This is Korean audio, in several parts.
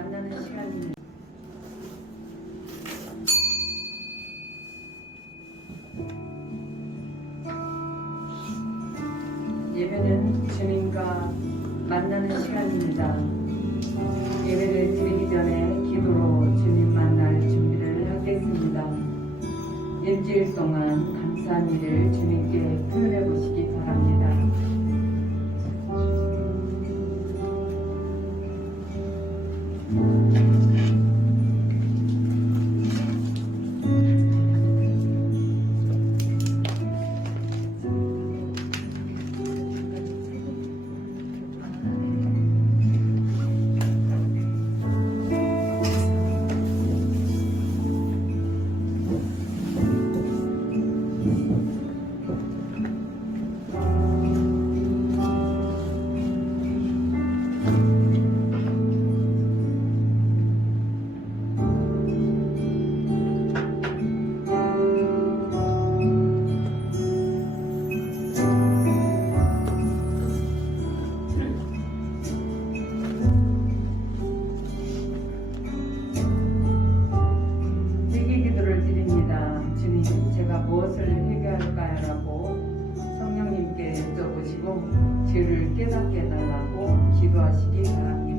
만나는 시간입니다. 예배는 주님과 만나는 시간입니다. 예배를 드리기 전에 기도로 주님 만날 준비를 하겠습니다. 일주일 동안 감사한 일을 주님께 표현해 보시기 바랍니다. 무엇을 회개할까요? 라고 성령님께 여쭤보시고 죄를 깨닫게 해달라고 기도하시기 바랍니다.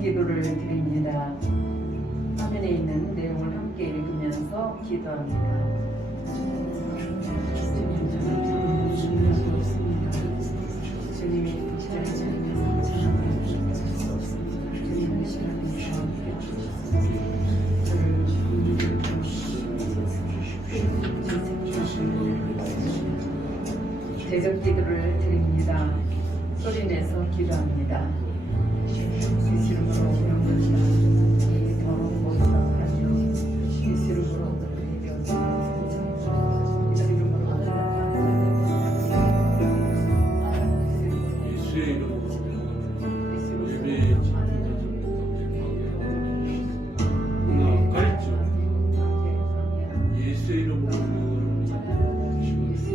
기도를 드립니다. 화면에 있는 내용을 함께 읽으면서 기도합니다. 주님이 부지런히 찾을 수 없습니다. 주님의 시간을 대적 기도를 드립니다. 소리내서 기도합니다. 예수 이름으로 명령합니다. 이 더러운 곳을 하며 예수 이름으로 되어서 예수 이름으로 예수의 이름으로 예배의 나아갈죠. 예수의 이름으로 예수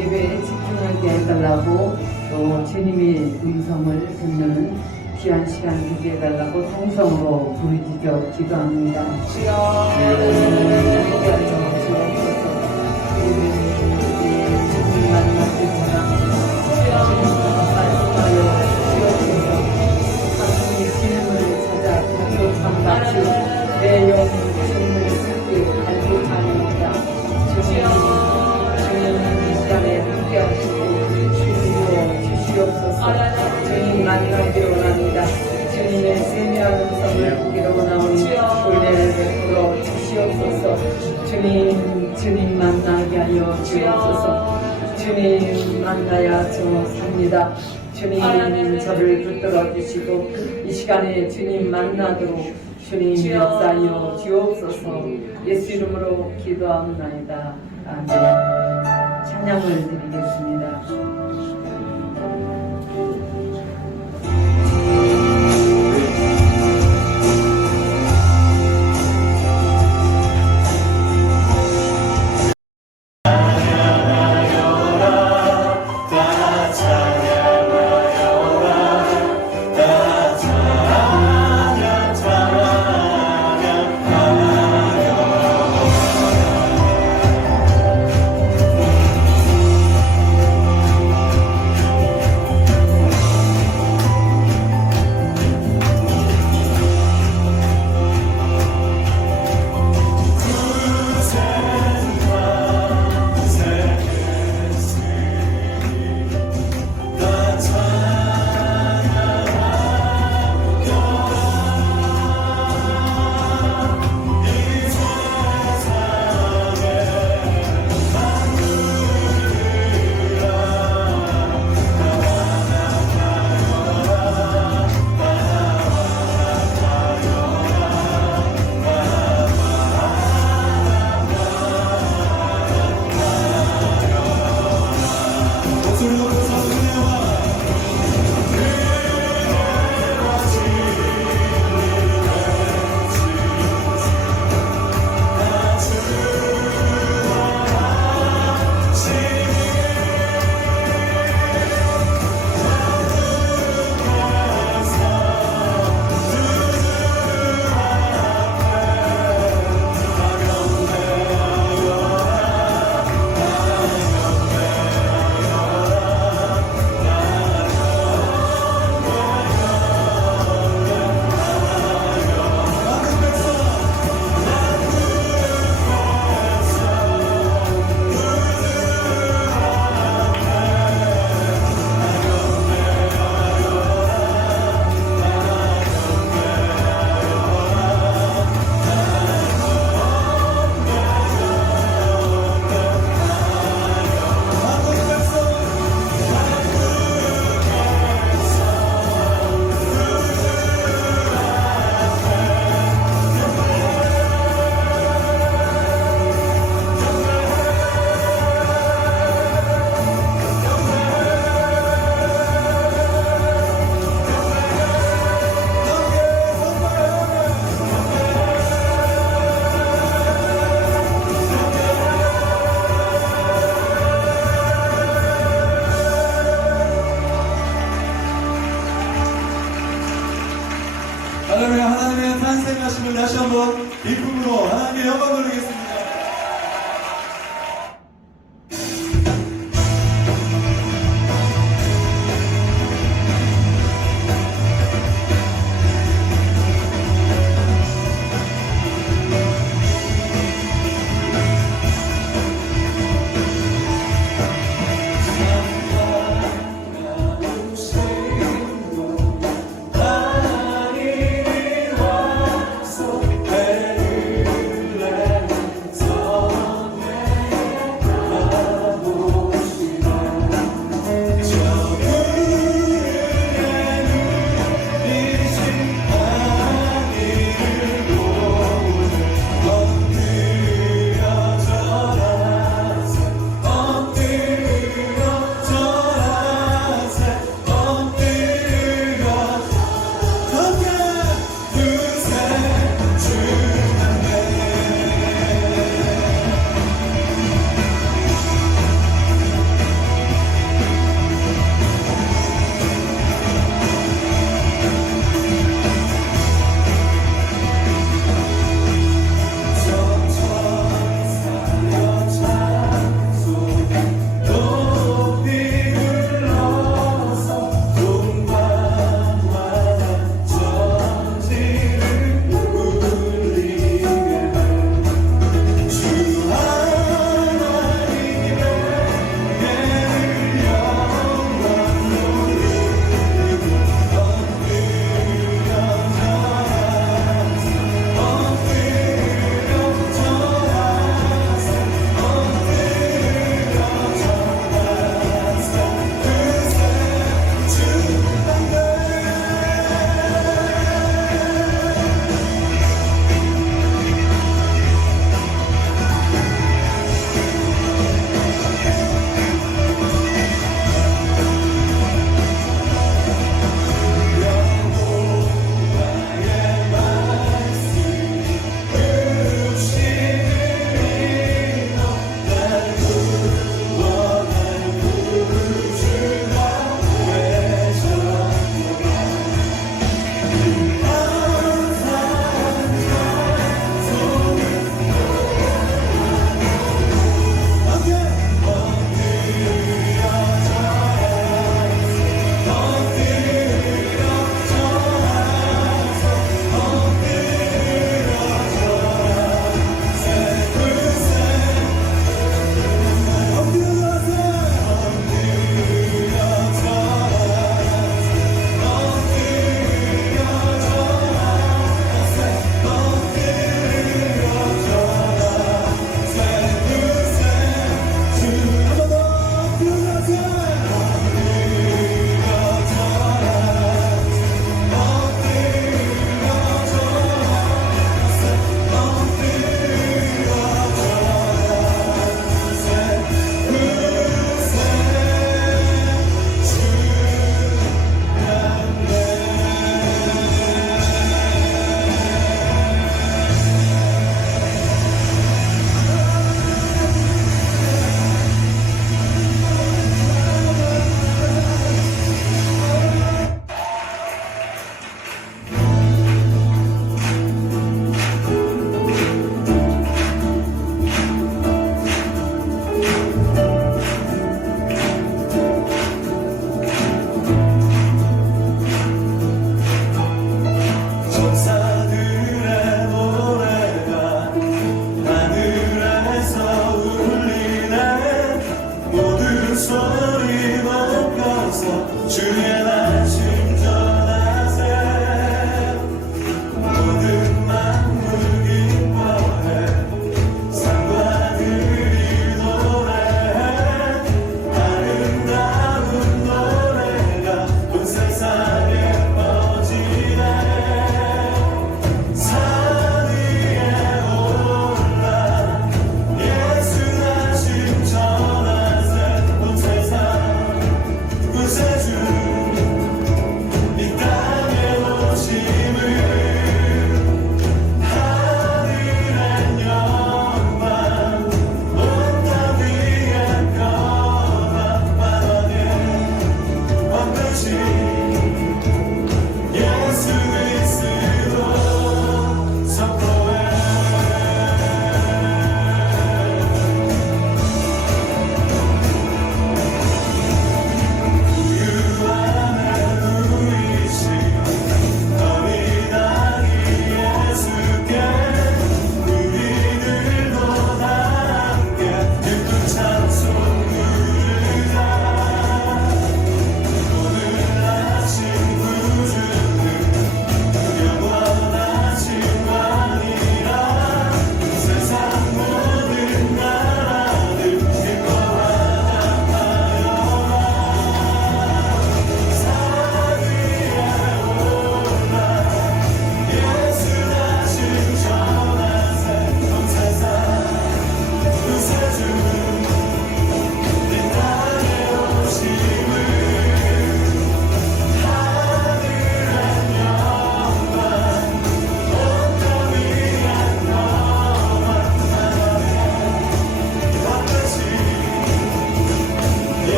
예배에 집중하게 해달라고 또 주님의 음성을 듣는 귀한 시간 되게 해달라고 통성으로 부르짖어 기도합니다. 주님 만나게 내 영혼이 주님을 찾기 간구합니다. 주님 이 시간에 함께하시고 주시옵소서. 주님 만나기로 원합니다. 주님의 세미한 음성을 보기로 원하오니 은혜를 베풀어 주시옵소서. 주님 만나게 하여 주옵소서. 주님 만나야 저 삽니다. 주님 저를 붙들어 주시고 이 시간에 주님 만나도록 주님 역사하여 주옵소서. 예수 이름으로 기도하옵나이다. 아멘. 찬양을 드리겠습니다. 할렐루야. 하나님의 탄생하심을 다시 한번 기쁨으로 하나님의 영광 돌리겠습니다.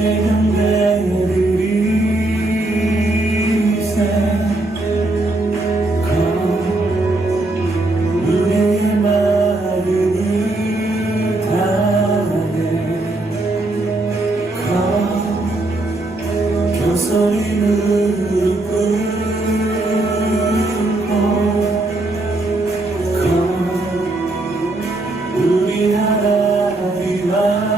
주께 경배드리세 우리의 마음을 다해 교소리 무릎 꿇고 우리 하나님 앞에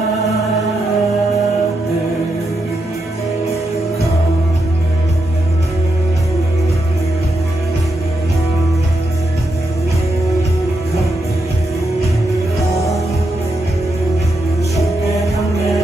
주께 경배드리세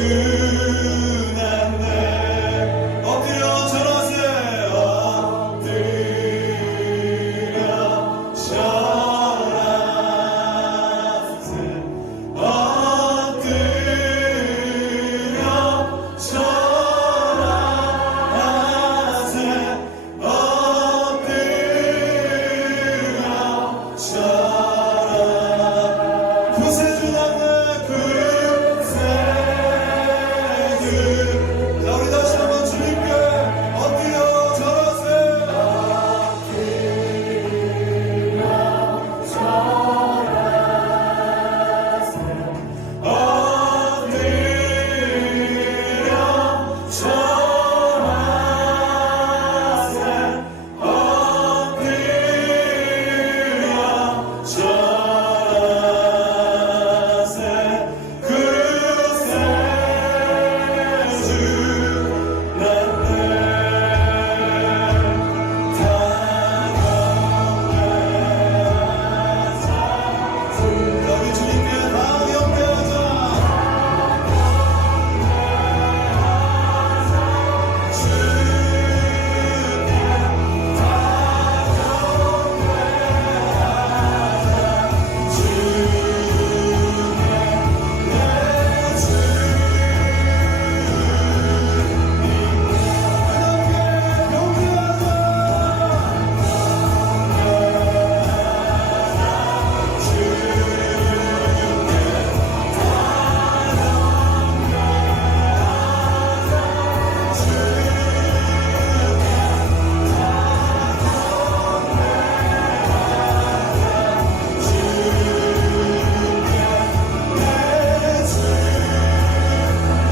주난데 엎드려 절하세 엎드려 절하세 엎드려 절하세 엎드려 절하 구세주 나네 구세주 자 우리 다시 한번 주님께 엎드려 절하세 엎드려 절하세 엎드려 절하세 구세주 나네 자 우리 주님께 다 경배하자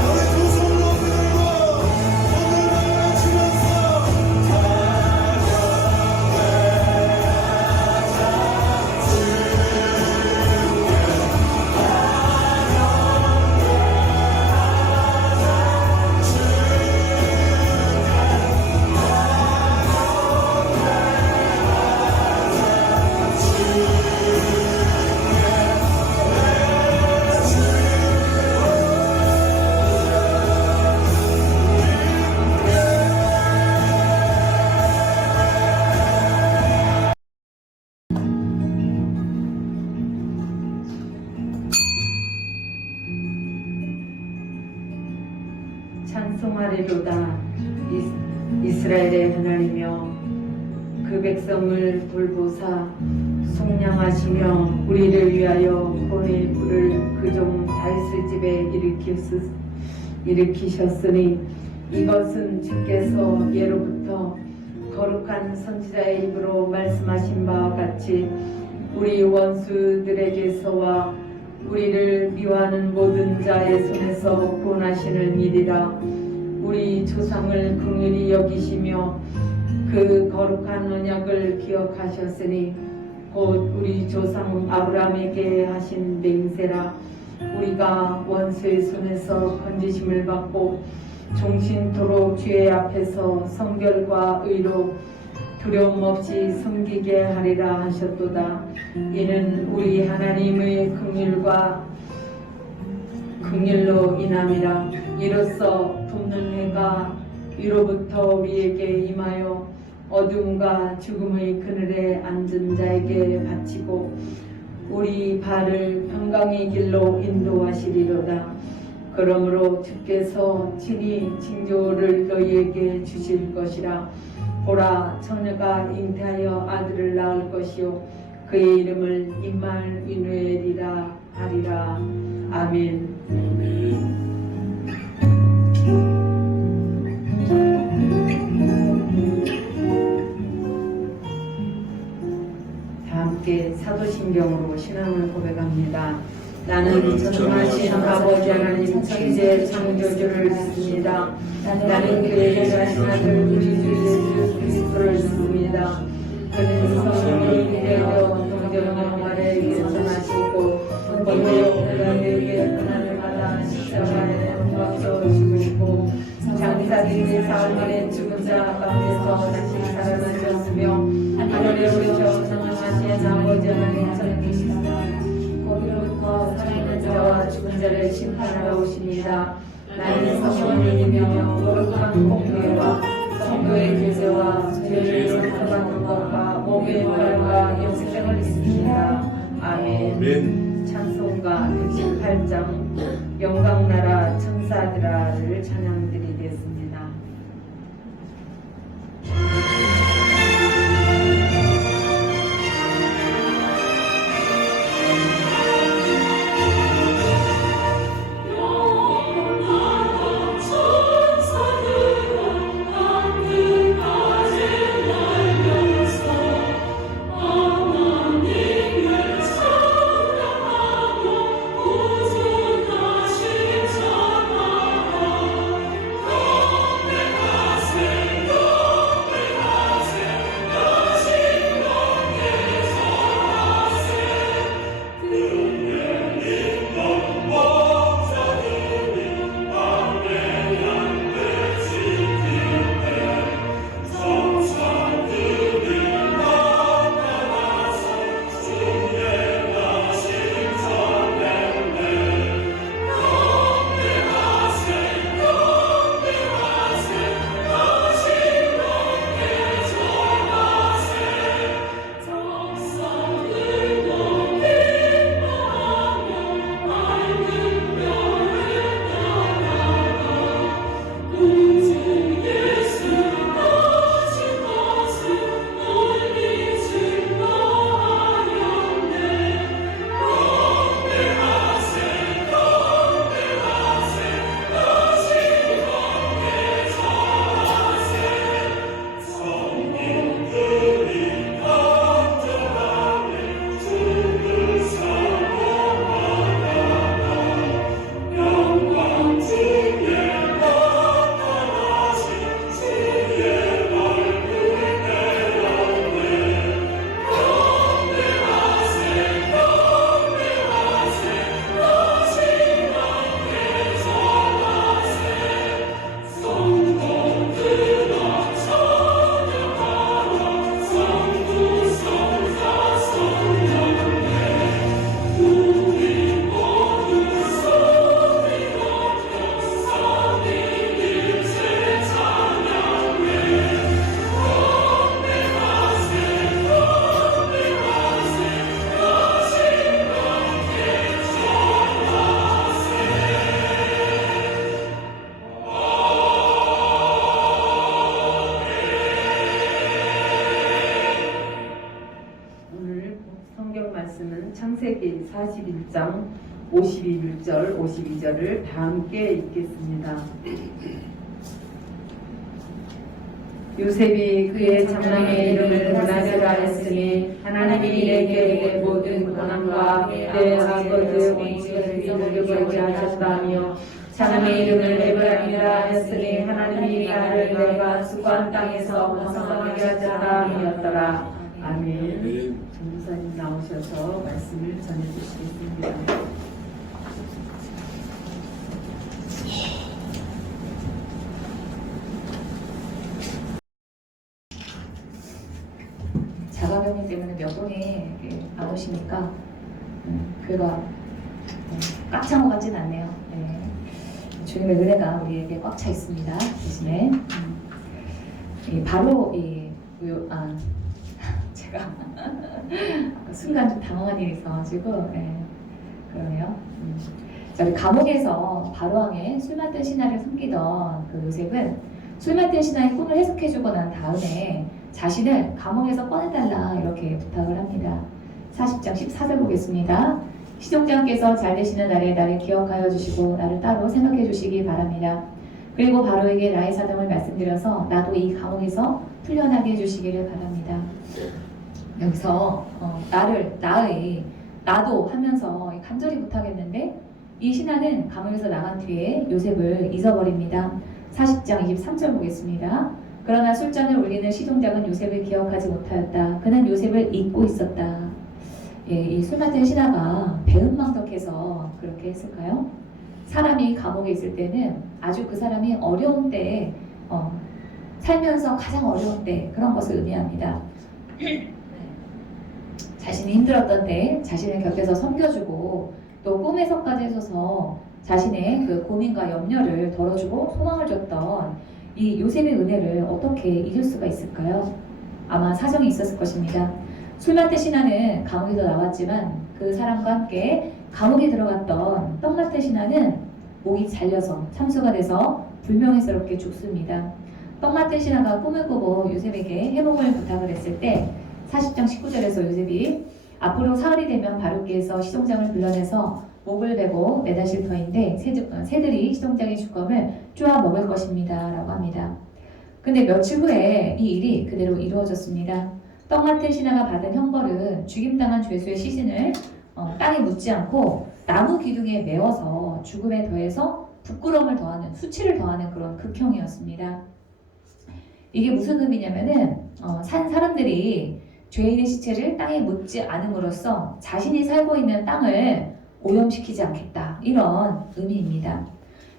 우리 두 손을 높이 들고 손을 내밀치면서 찬송하리로다. 이스라엘의 하나님이여 그 백성을 돌보사 속량하시며 우리를 위하여 본의 불을 그 종 다윗의 집에 일으키셨으니 이것은 주께서 예로부터 거룩한 선지자의 입으로 말씀하신 바와 같이 우리 원수들에게서와 우리를 미워하는 모든 자의 손에서 구원하시는 일이라. 우리 조상을 긍휼히 여기시며 그 거룩한 언약을 기억하셨으니 곧 우리 조상 아브라함에게 하신 맹세라. 우리가 원수의 손에서 건지심을 받고 종신토록 주의 앞에서 성결과 의로 두려움 없이 섬기게 하리라 하셨도다. 이는 우리 하나님의 긍휼로 인함이라. 이로써 돕는 해가 위로부터 우리에게 임하여 어둠과 죽음의 그늘에 앉은 자에게 바치고 우리 발을 평강의 길로 인도하시리로다. 그러므로 주께서 친히 징조를 너희에게 주실 것이라. 보라, 처녀가 잉태하여 아들을 낳을 것이요 그의 이름을 임마누엘이라 하리라. 아멘. 다 함께 사도신경으로 신앙을 고백합니다. 나는 전능하신 아버지 하나님 천지의 창조주를 믿습니다. 나는 그의 자신 아들 우리 주 예수 그리스도를 믿습니다. 그는 성령이 되어 동정한 말에 결정하시고 본토 그들에게 고난을 받아 십자가에 못 박혀 죽으시고 장사된 사흘 죽은 자 가운데서 다시 살아나셨으며 하늘에 오르셔 전능하신 아버지 하나님 천지시다. 거기로부터 살아있는 자와 죽은 자를 심판하러 오십니다. 나는 성령님이며 거룩한 공교회와 성교의 교제와 죄를 사하는 것과 몸의 부활과 영생을 믿습니다. 아멘. 아멘. 찬송가 118장 영광나라 천사들아를 찬양드리겠습니다. 창세기 41장 51절 52절을 다 함께 읽겠습니다. 요셉이 그의 장남의 이름을 문하세라 했으니 하나님이 이에게 모든 고난과 내 아버지의 원칙을 이루게 벌지 하셨다며 장남의 이름을 에브라임이라 했으니 하나님이 나를 내가 수고한 땅에서 번성하게 하셨다 하였더라. 아멘. 전도사님 나오셔서 말씀을 전해주시겠습니다. 자가격리 때문에 몇 분이 안 오시니까 교회가 꽉 찬 것 같진 않네요. 네. 주님의 은혜가 우리에게 꽉 차 있습니다. 대신에 바로 제가 순간 좀 당황한 일이 있어가지고 그러네요. 자, 우리 감옥에서 바로왕의 술 맡은 신하를 섬기던 그 요셉은 술 맡은 신하의 꿈을 해석해주고 난 다음에 자신을 감옥에서 꺼내달라 이렇게 부탁을 합니다. 40장 14절 보겠습니다. 시종장께서 잘 되시는 날에 나를 기억하여 주시고 나를 따로 생각해 주시기 바랍니다. 그리고 바로에게 나의 사정을 말씀드려서 나도 이 감옥에서 풀려나게 해주시기를 바랍니다. 여기서 나도 하면서 간절히 부탁했는데 이 신하는 감옥에서 나간 뒤에 요셉을 잊어버립니다. 40장 23절 보겠습니다. 그러나 술잔을 올리는 시종장은 요셉을 기억하지 못하였다. 그는 요셉을 잊고 있었다. 이 술 맡은 신하가 배은망덕해서 그렇게 했을까요? 사람이 감옥에 있을 때는 아주 그 사람이 어려운 때에 살면서 가장 어려운 때 그런 것을 의미합니다. 자신이 힘들었던 때 자신을 곁에서 섬겨주고 또 꿈에서까지 해줘서 자신의 그 고민과 염려를 덜어주고 소망을 줬던 이 요셉의 은혜를 어떻게 잊을 수가 있을까요? 아마 사정이 있었을 것입니다. 술 맡은 신하는 감옥에서 나왔지만 그 사람과 함께 감옥에 들어갔던 떡 맡은 신하는 목이 잘려서 참수가 돼서 불명예스럽게 죽습니다. 떡 맡은 신하가 꿈을 꾸고 요셉에게 해몽을 부탁을 했을 때 40장 19절에서 요셉이 앞으로 사흘이 되면 바로께서 시종장을 불러내서 목을 베고 매다실 터인데 새들이 시종장의 주검을 쪼아 먹을 것입니다 라고 합니다. 근데 며칠 후에 이 일이 그대로 이루어졌습니다. 떡 맡은 신하가 받은 형벌은 죽임당한 죄수의 시신을 땅에 묻지 않고 나무 기둥에 메워서 죽음에 더해서 부끄러움을 더하는, 수치를 더하는 그런 극형이었습니다. 이게 무슨 의미냐면은 산 사람들이 죄인의 시체를 땅에 묻지 않음으로써 자신이 살고 있는 땅을 오염시키지 않겠다, 이런 의미입니다.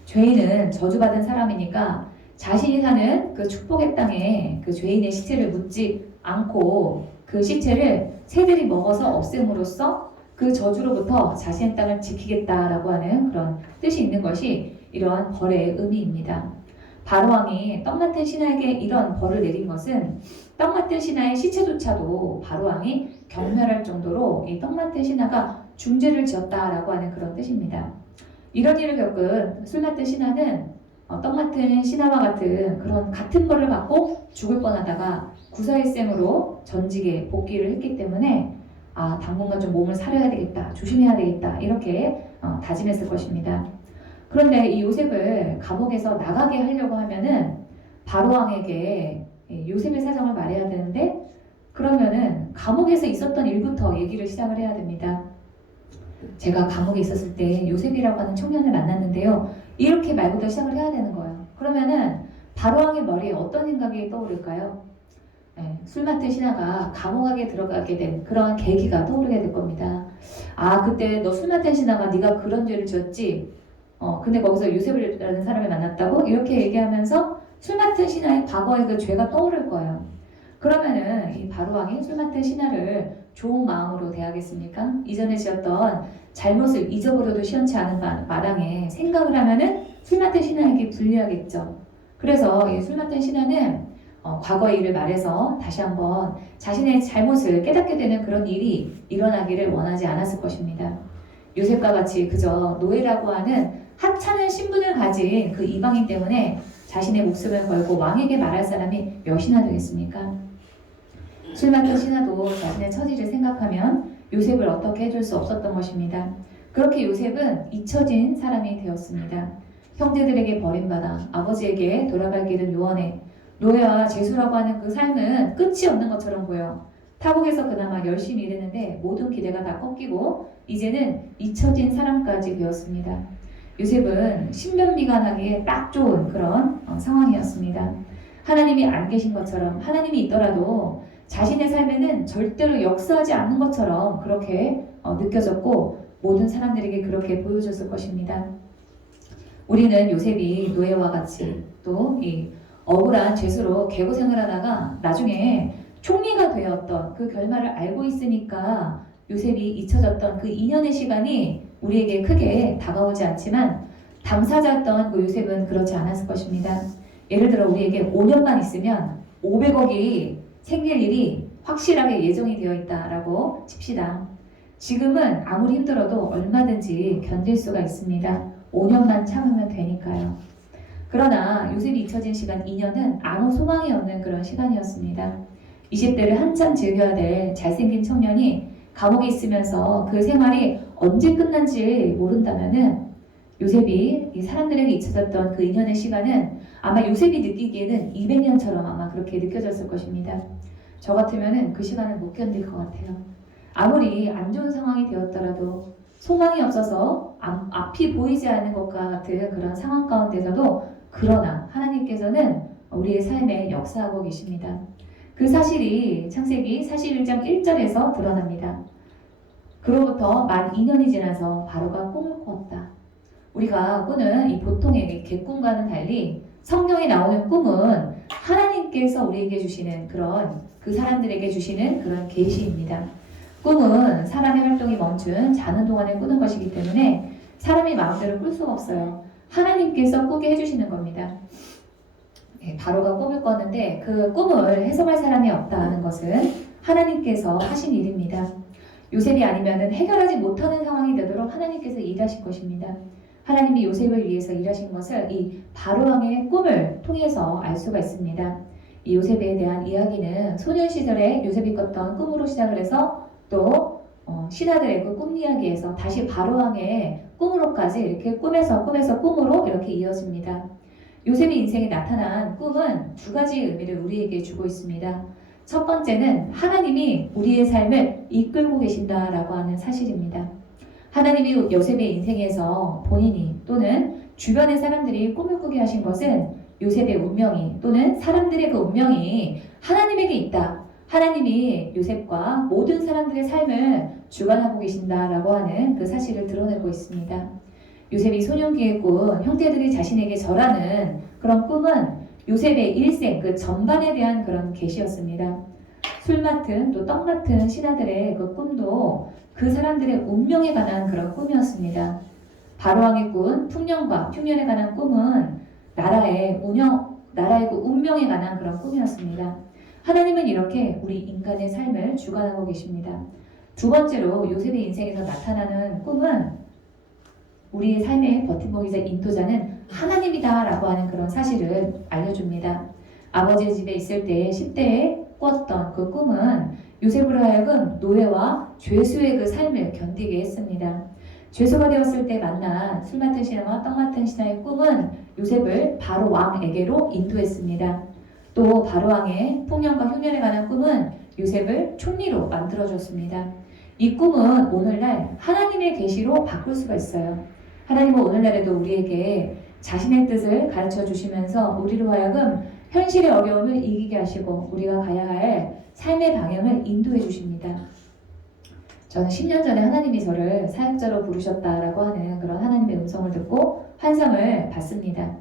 죄인은 저주받은 사람이니까 자신이 사는 그 축복의 땅에 그 죄인의 시체를 묻지 않고 그 시체를 새들이 먹어서 없앰으로써 그 저주로부터 자신의 땅을 지키겠다라고 하는 그런 뜻이 있는 것이 이러한 벌의 의미입니다. 바로왕이 떡 맡은 신하에게 이런 벌을 내린 것은 떡 맡은 신하의 시체조차도 바로왕이 경멸할 정도로 이 떡 맡은 신하가 중죄를 지었다라고 하는 그런 뜻입니다. 이런 일을 겪은 술 맡은 신하는 떡 맡은 신하와 같은 그런 같은 벌을 받고 죽을 뻔하다가 구사일생으로 전직에 복귀를 했기 때문에 당분간 좀 몸을 사려야 되겠다, 조심해야 되겠다, 이렇게 다짐했을 것입니다. 그런데 이 요셉을 감옥에서 나가게 하려고 하면은 바로왕에게 요셉의 사정을 말해야 되는데, 그러면은 감옥에서 있었던 일부터 얘기를 시작을 해야 됩니다. 제가 감옥에 있었을 때 요셉이라고 하는 청년을 만났는데요, 이렇게 말부터 시작을 해야 되는 거예요. 그러면은 바로왕의 머리에 어떤 생각이 떠오를까요? 술 맡은 신하가 감옥에 들어가게 된 그런 계기가 떠오르게 될 겁니다. 그때 너 술 맡은 신하가 네가 그런 죄를 지었지? 근데 거기서 요셉이라는 사람을 만났다고? 이렇게 얘기하면서 술 맡은 신하의 과거의 그 죄가 떠오를 거예요. 그러면은 이 바로왕이 술 맡은 신하를 좋은 마음으로 대하겠습니까? 이전에 지었던 잘못을 잊어버려도 시원치 않은 마당에 생각을 하면은 술 맡은 신하에게 불리하겠죠. 그래서 이 술 맡은 신하는 과거의 일을 말해서 다시 한번 자신의 잘못을 깨닫게 되는 그런 일이 일어나기를 원하지 않았을 것입니다. 요셉과 같이 그저 노예라고 하는 하찮은 신분을 가진 그 이방인 때문에 자신의 목숨을 걸고 왕에게 말할 사람이 몇이나 되겠습니까? 술 맡은 신하도 자신의 처지를 생각하면 요셉을 어떻게 해줄 수 없었던 것입니다. 그렇게 요셉은 잊혀진 사람이 되었습니다. 형제들에게 버림받아 아버지에게 돌아갈 길은 요원해 노예와 제수라고 하는 그 삶은 끝이 없는 것처럼 보여. 타국에서 그나마 열심히 일했는데 모든 기대가 다 꺾이고 이제는 잊혀진 사람까지 되었습니다. 요셉은 신변미관하기에 딱 좋은 그런 상황이었습니다. 하나님이 안 계신 것처럼, 하나님이 있더라도 자신의 삶에는 절대로 역사하지 않는 것처럼 그렇게 느껴졌고 모든 사람들에게 그렇게 보여졌을 것입니다. 우리는 요셉이 노예와 같이 또 이 억울한 죄수로 개고생을 하다가 나중에 총리가 되었던 그 결말을 알고 있으니까 요셉이 잊혀졌던 그 2년의 시간이 우리에게 크게 다가오지 않지만 당사자였던 그 요셉은 그렇지 않았을 것입니다. 예를 들어 우리에게 5년만 있으면 500억이 생길 일이 확실하게 예정이 되어 있다라고 칩시다. 지금은 아무리 힘들어도 얼마든지 견딜 수가 있습니다. 5년만 참으면 되니까요. 그러나 요셉이 잊혀진 시간 2년은 아무 소망이 없는 그런 시간이었습니다. 20대를 한참 즐겨야 될 잘생긴 청년이 감옥에 있으면서 그 생활이 언제 끝난지 모른다면은 요셉이 이 사람들에게 잊혀졌던 그 2년의 시간은 아마 요셉이 느끼기에는 200년처럼 아마 그렇게 느껴졌을 것입니다. 저 같으면은 그 시간을 못 견딜 것 같아요. 아무리 안 좋은 상황이 되었더라도 소망이 없어서 앞이 보이지 않는 것과 같은 그런 상황 가운데서도 그러나 하나님께서는 우리의 삶에 역사하고 계십니다. 그 사실이 창세기 41장 1절에서 드러납니다. 그로부터 만 2년이 지나서 바로가 꿈을 꾸었다. 우리가 꾸는 이 보통의 객꿈과는 달리 성경에 나오는 꿈은 하나님께서 우리에게 주시는 그런 그 사람들에게 주시는 그런 계시입니다. 꿈은 사람의 활동이 멈춘 자는 동안에 꾸는 것이기 때문에 사람이 마음대로 꿀 수가 없어요. 하나님께서 꾸게 해주시는 겁니다. 바로가 꿈을 꿨는데 그 꿈을 해석할 사람이 없다는 것은 하나님께서 하신 일입니다. 요셉이 아니면은 해결하지 못하는 상황이 되도록 하나님께서 일하신 것입니다. 하나님이 요셉을 위해서 일하신 것을 이 바로왕의 꿈을 통해서 알 수가 있습니다. 이 요셉에 대한 이야기는 소년 시절에 요셉이 꿨던 꿈으로 시작을 해서 또 신하들의 그 꿈 이야기에서 다시 바로왕의 꿈으로까지 이렇게 꿈에서 꿈으로 이렇게 이어집니다. 요셉의 인생에 나타난 꿈은 두 가지 의미를 우리에게 주고 있습니다. 첫 번째는 하나님이 우리의 삶을 이끌고 계신다라고 하는 사실입니다. 하나님이 요셉의 인생에서 본인이 또는 주변의 사람들이 꿈을 꾸게 하신 것은 요셉의 운명이 또는 사람들의 그 운명이 하나님에게 있다. 하나님이 요셉과 모든 사람들의 삶을 주관하고 계신다라고 하는 그 사실을 드러내고 있습니다. 요셉이 소년기에 꾼 형제들이 자신에게 절하는 그런 꿈은 요셉의 일생 그 전반에 대한 그런 계시였습니다. 술 맡은 또 떡 맡은 신하들의 그 꿈도 그 사람들의 운명에 관한 그런 꿈이었습니다. 바로왕이 꾼 풍년과 흉년에 관한 꿈은 나라의 그 운명에 관한 그런 꿈이었습니다. 하나님은 이렇게 우리 인간의 삶을 주관하고 계십니다. 두 번째로 요셉의 인생에서 나타나는 꿈은 우리의 삶의 버팀목이자 인도자는 하나님이다라고 하는 그런 사실을 알려줍니다. 아버지 집에 있을 때 10대에 꿨던 그 꿈은 요셉으로 하여금 노예와 죄수의 그 삶을 견디게 했습니다. 죄수가 되었을 때 만난 술 맡은 신하와 떡 맡은 신하의 꿈은 요셉을 바로 왕에게로 인도했습니다. 또 바로 왕의 풍년과 흉년에 관한 꿈은 요셉을 총리로 만들어줬습니다. 이 꿈은 오늘날 하나님의 계시로 바꿀 수가 있어요. 하나님은 오늘날에도 우리에게 자신의 뜻을 가르쳐 주시면서 우리로 하여금 현실의 어려움을 이기게 하시고 우리가 가야 할 삶의 방향을 인도해 주십니다. 저는 10년 전에 하나님이 저를 사역자로 부르셨다라고 하는 그런 하나님의 음성을 듣고 환상을 봤습니다.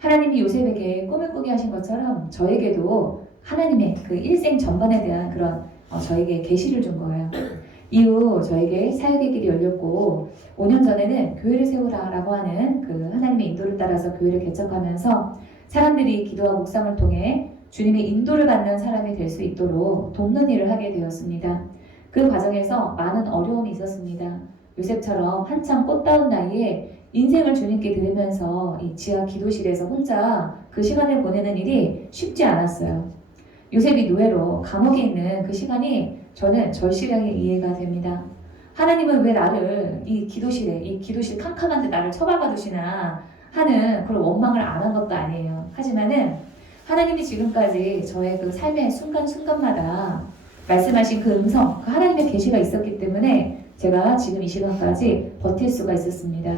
하나님이 요셉에게 꿈을 꾸게 하신 것처럼 저에게도 하나님의 그 일생 전반에 대한 그런 저에게 계시를 준 거예요. 이후 저에게 사역의 길이 열렸고 5년 전에는 교회를 세우라라고 하는 그 하나님의 인도를 따라서 교회를 개척하면서 사람들이 기도와 묵상을 통해 주님의 인도를 받는 사람이 될 수 있도록 돕는 일을 하게 되었습니다. 그 과정에서 많은 어려움이 있었습니다. 요셉처럼 한참 꽃다운 나이에 인생을 주님께 드리면서 이 지하 기도실에서 혼자 그 시간을 보내는 일이 쉽지 않았어요. 요셉이 노예로 감옥에 있는 그 시간이 저는 절실하게 이해가 됩니다. 하나님은 왜 나를 이 기도실 캄캄한데 나를 처박아 두시나 하는 그런 원망을 안 한 것도 아니에요. 하지만은 하나님이 지금까지 저의 그 삶의 순간순간마다 말씀하신 그 음성, 그 하나님의 계시가 있었기 때문에 제가 지금 이 시간까지 버틸 수가 있었습니다.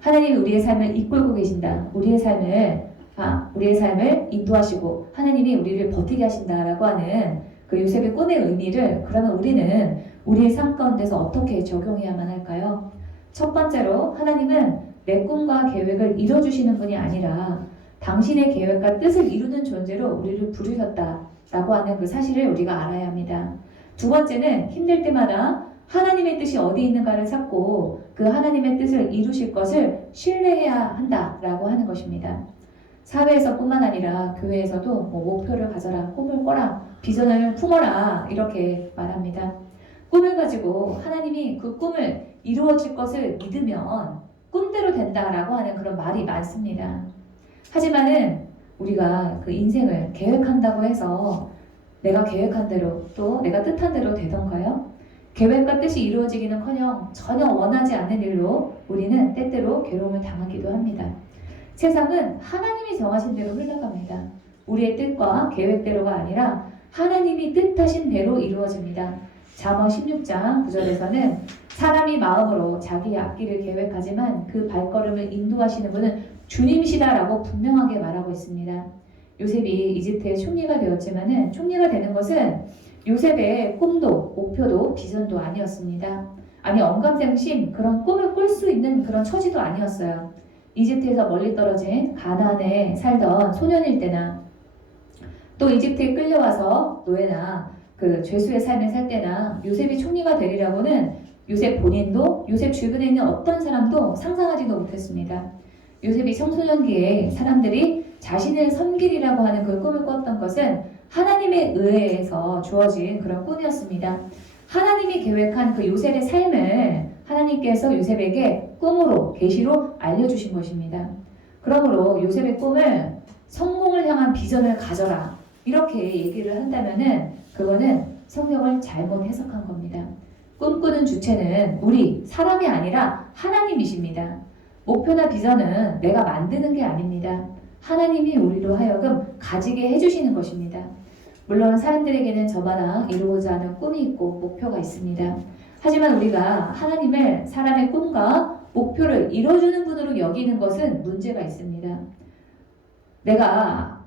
하나님이 우리의 삶을 이끌고 계신다. 우리의 삶을 인도하시고 하나님이 우리를 버티게 하신다라고 하는 그 요셉의 꿈의 의미를 그러면 우리는 우리의 삶 가운데서 어떻게 적용해야만 할까요? 첫 번째로 하나님은 내 꿈과 계획을 이뤄주시는 분이 아니라 당신의 계획과 뜻을 이루는 존재로 우리를 부르셨다라고 하는 그 사실을 우리가 알아야 합니다. 두 번째는 힘들 때마다 하나님의 뜻이 어디 있는가를 찾고 그 하나님의 뜻을 이루실 것을 신뢰해야 한다라고 하는 것입니다. 사회에서뿐만 아니라 교회에서도 목표를 가져라, 꿈을 꿔라, 비전을 품어라 이렇게 말합니다. 꿈을 가지고 하나님이 그 꿈을 이루어질 것을 믿으면 꿈대로 된다라고 하는 그런 말이 많습니다. 하지만은 우리가 그 인생을 계획한다고 해서 내가 계획한 대로 또 내가 뜻한 대로 되던가요? 계획과 뜻이 이루어지기는커녕 전혀 원하지 않는 일로 우리는 때때로 괴로움을 당하기도 합니다. 세상은 하나님이 정하신 대로 흘러갑니다. 우리의 뜻과 계획대로가 아니라 하나님이 뜻하신 대로 이루어집니다. 잠언 16장 9절에서는 사람이 마음으로 자기의 앞길을 계획하지만 그 발걸음을 인도하시는 분은 주님이시다라고 분명하게 말하고 있습니다. 요셉이 이집트의 총리가 되었지만은 총리가 되는 것은 요셉의 꿈도 목표도 비전도 아니었습니다. 아니 언감생심 그런 꿈을 꿀 수 있는 그런 처지도 아니었어요. 이집트에서 멀리 떨어진 가나안에 살던 소년일 때나 또 이집트에 끌려와서 노예나 그 죄수의 삶을 살 때나 요셉이 총리가 되리라고는 요셉 본인도 요셉 주변에 있는 어떤 사람도 상상하지도 못했습니다. 요셉이 청소년기에 사람들이 자신을 섬기리라고 하는 그 꿈을 꿨던 것은 하나님에 의해서 주어진 그런 꿈이었습니다. 하나님이 계획한 그 요셉의 삶을 하나님께서 요셉에게 꿈으로 계시로 알려주신 것입니다. 그러므로 요셉의 꿈을 성공을 향한 비전을 가져라 이렇게 얘기를 한다면은 그거는 성경을 잘못 해석한 겁니다. 꿈꾸는 주체는 우리 사람이 아니라 하나님이십니다. 목표나 비전은 내가 만드는 게 아닙니다. 하나님이 우리로 하여금 가지게 해주시는 것입니다. 물론 사람들에게는 저마다 이루고자 하는 꿈이 있고 목표가 있습니다. 하지만 우리가 하나님을 사람의 꿈과 목표를 이뤄주는 분으로 여기는 것은 문제가 있습니다. 내가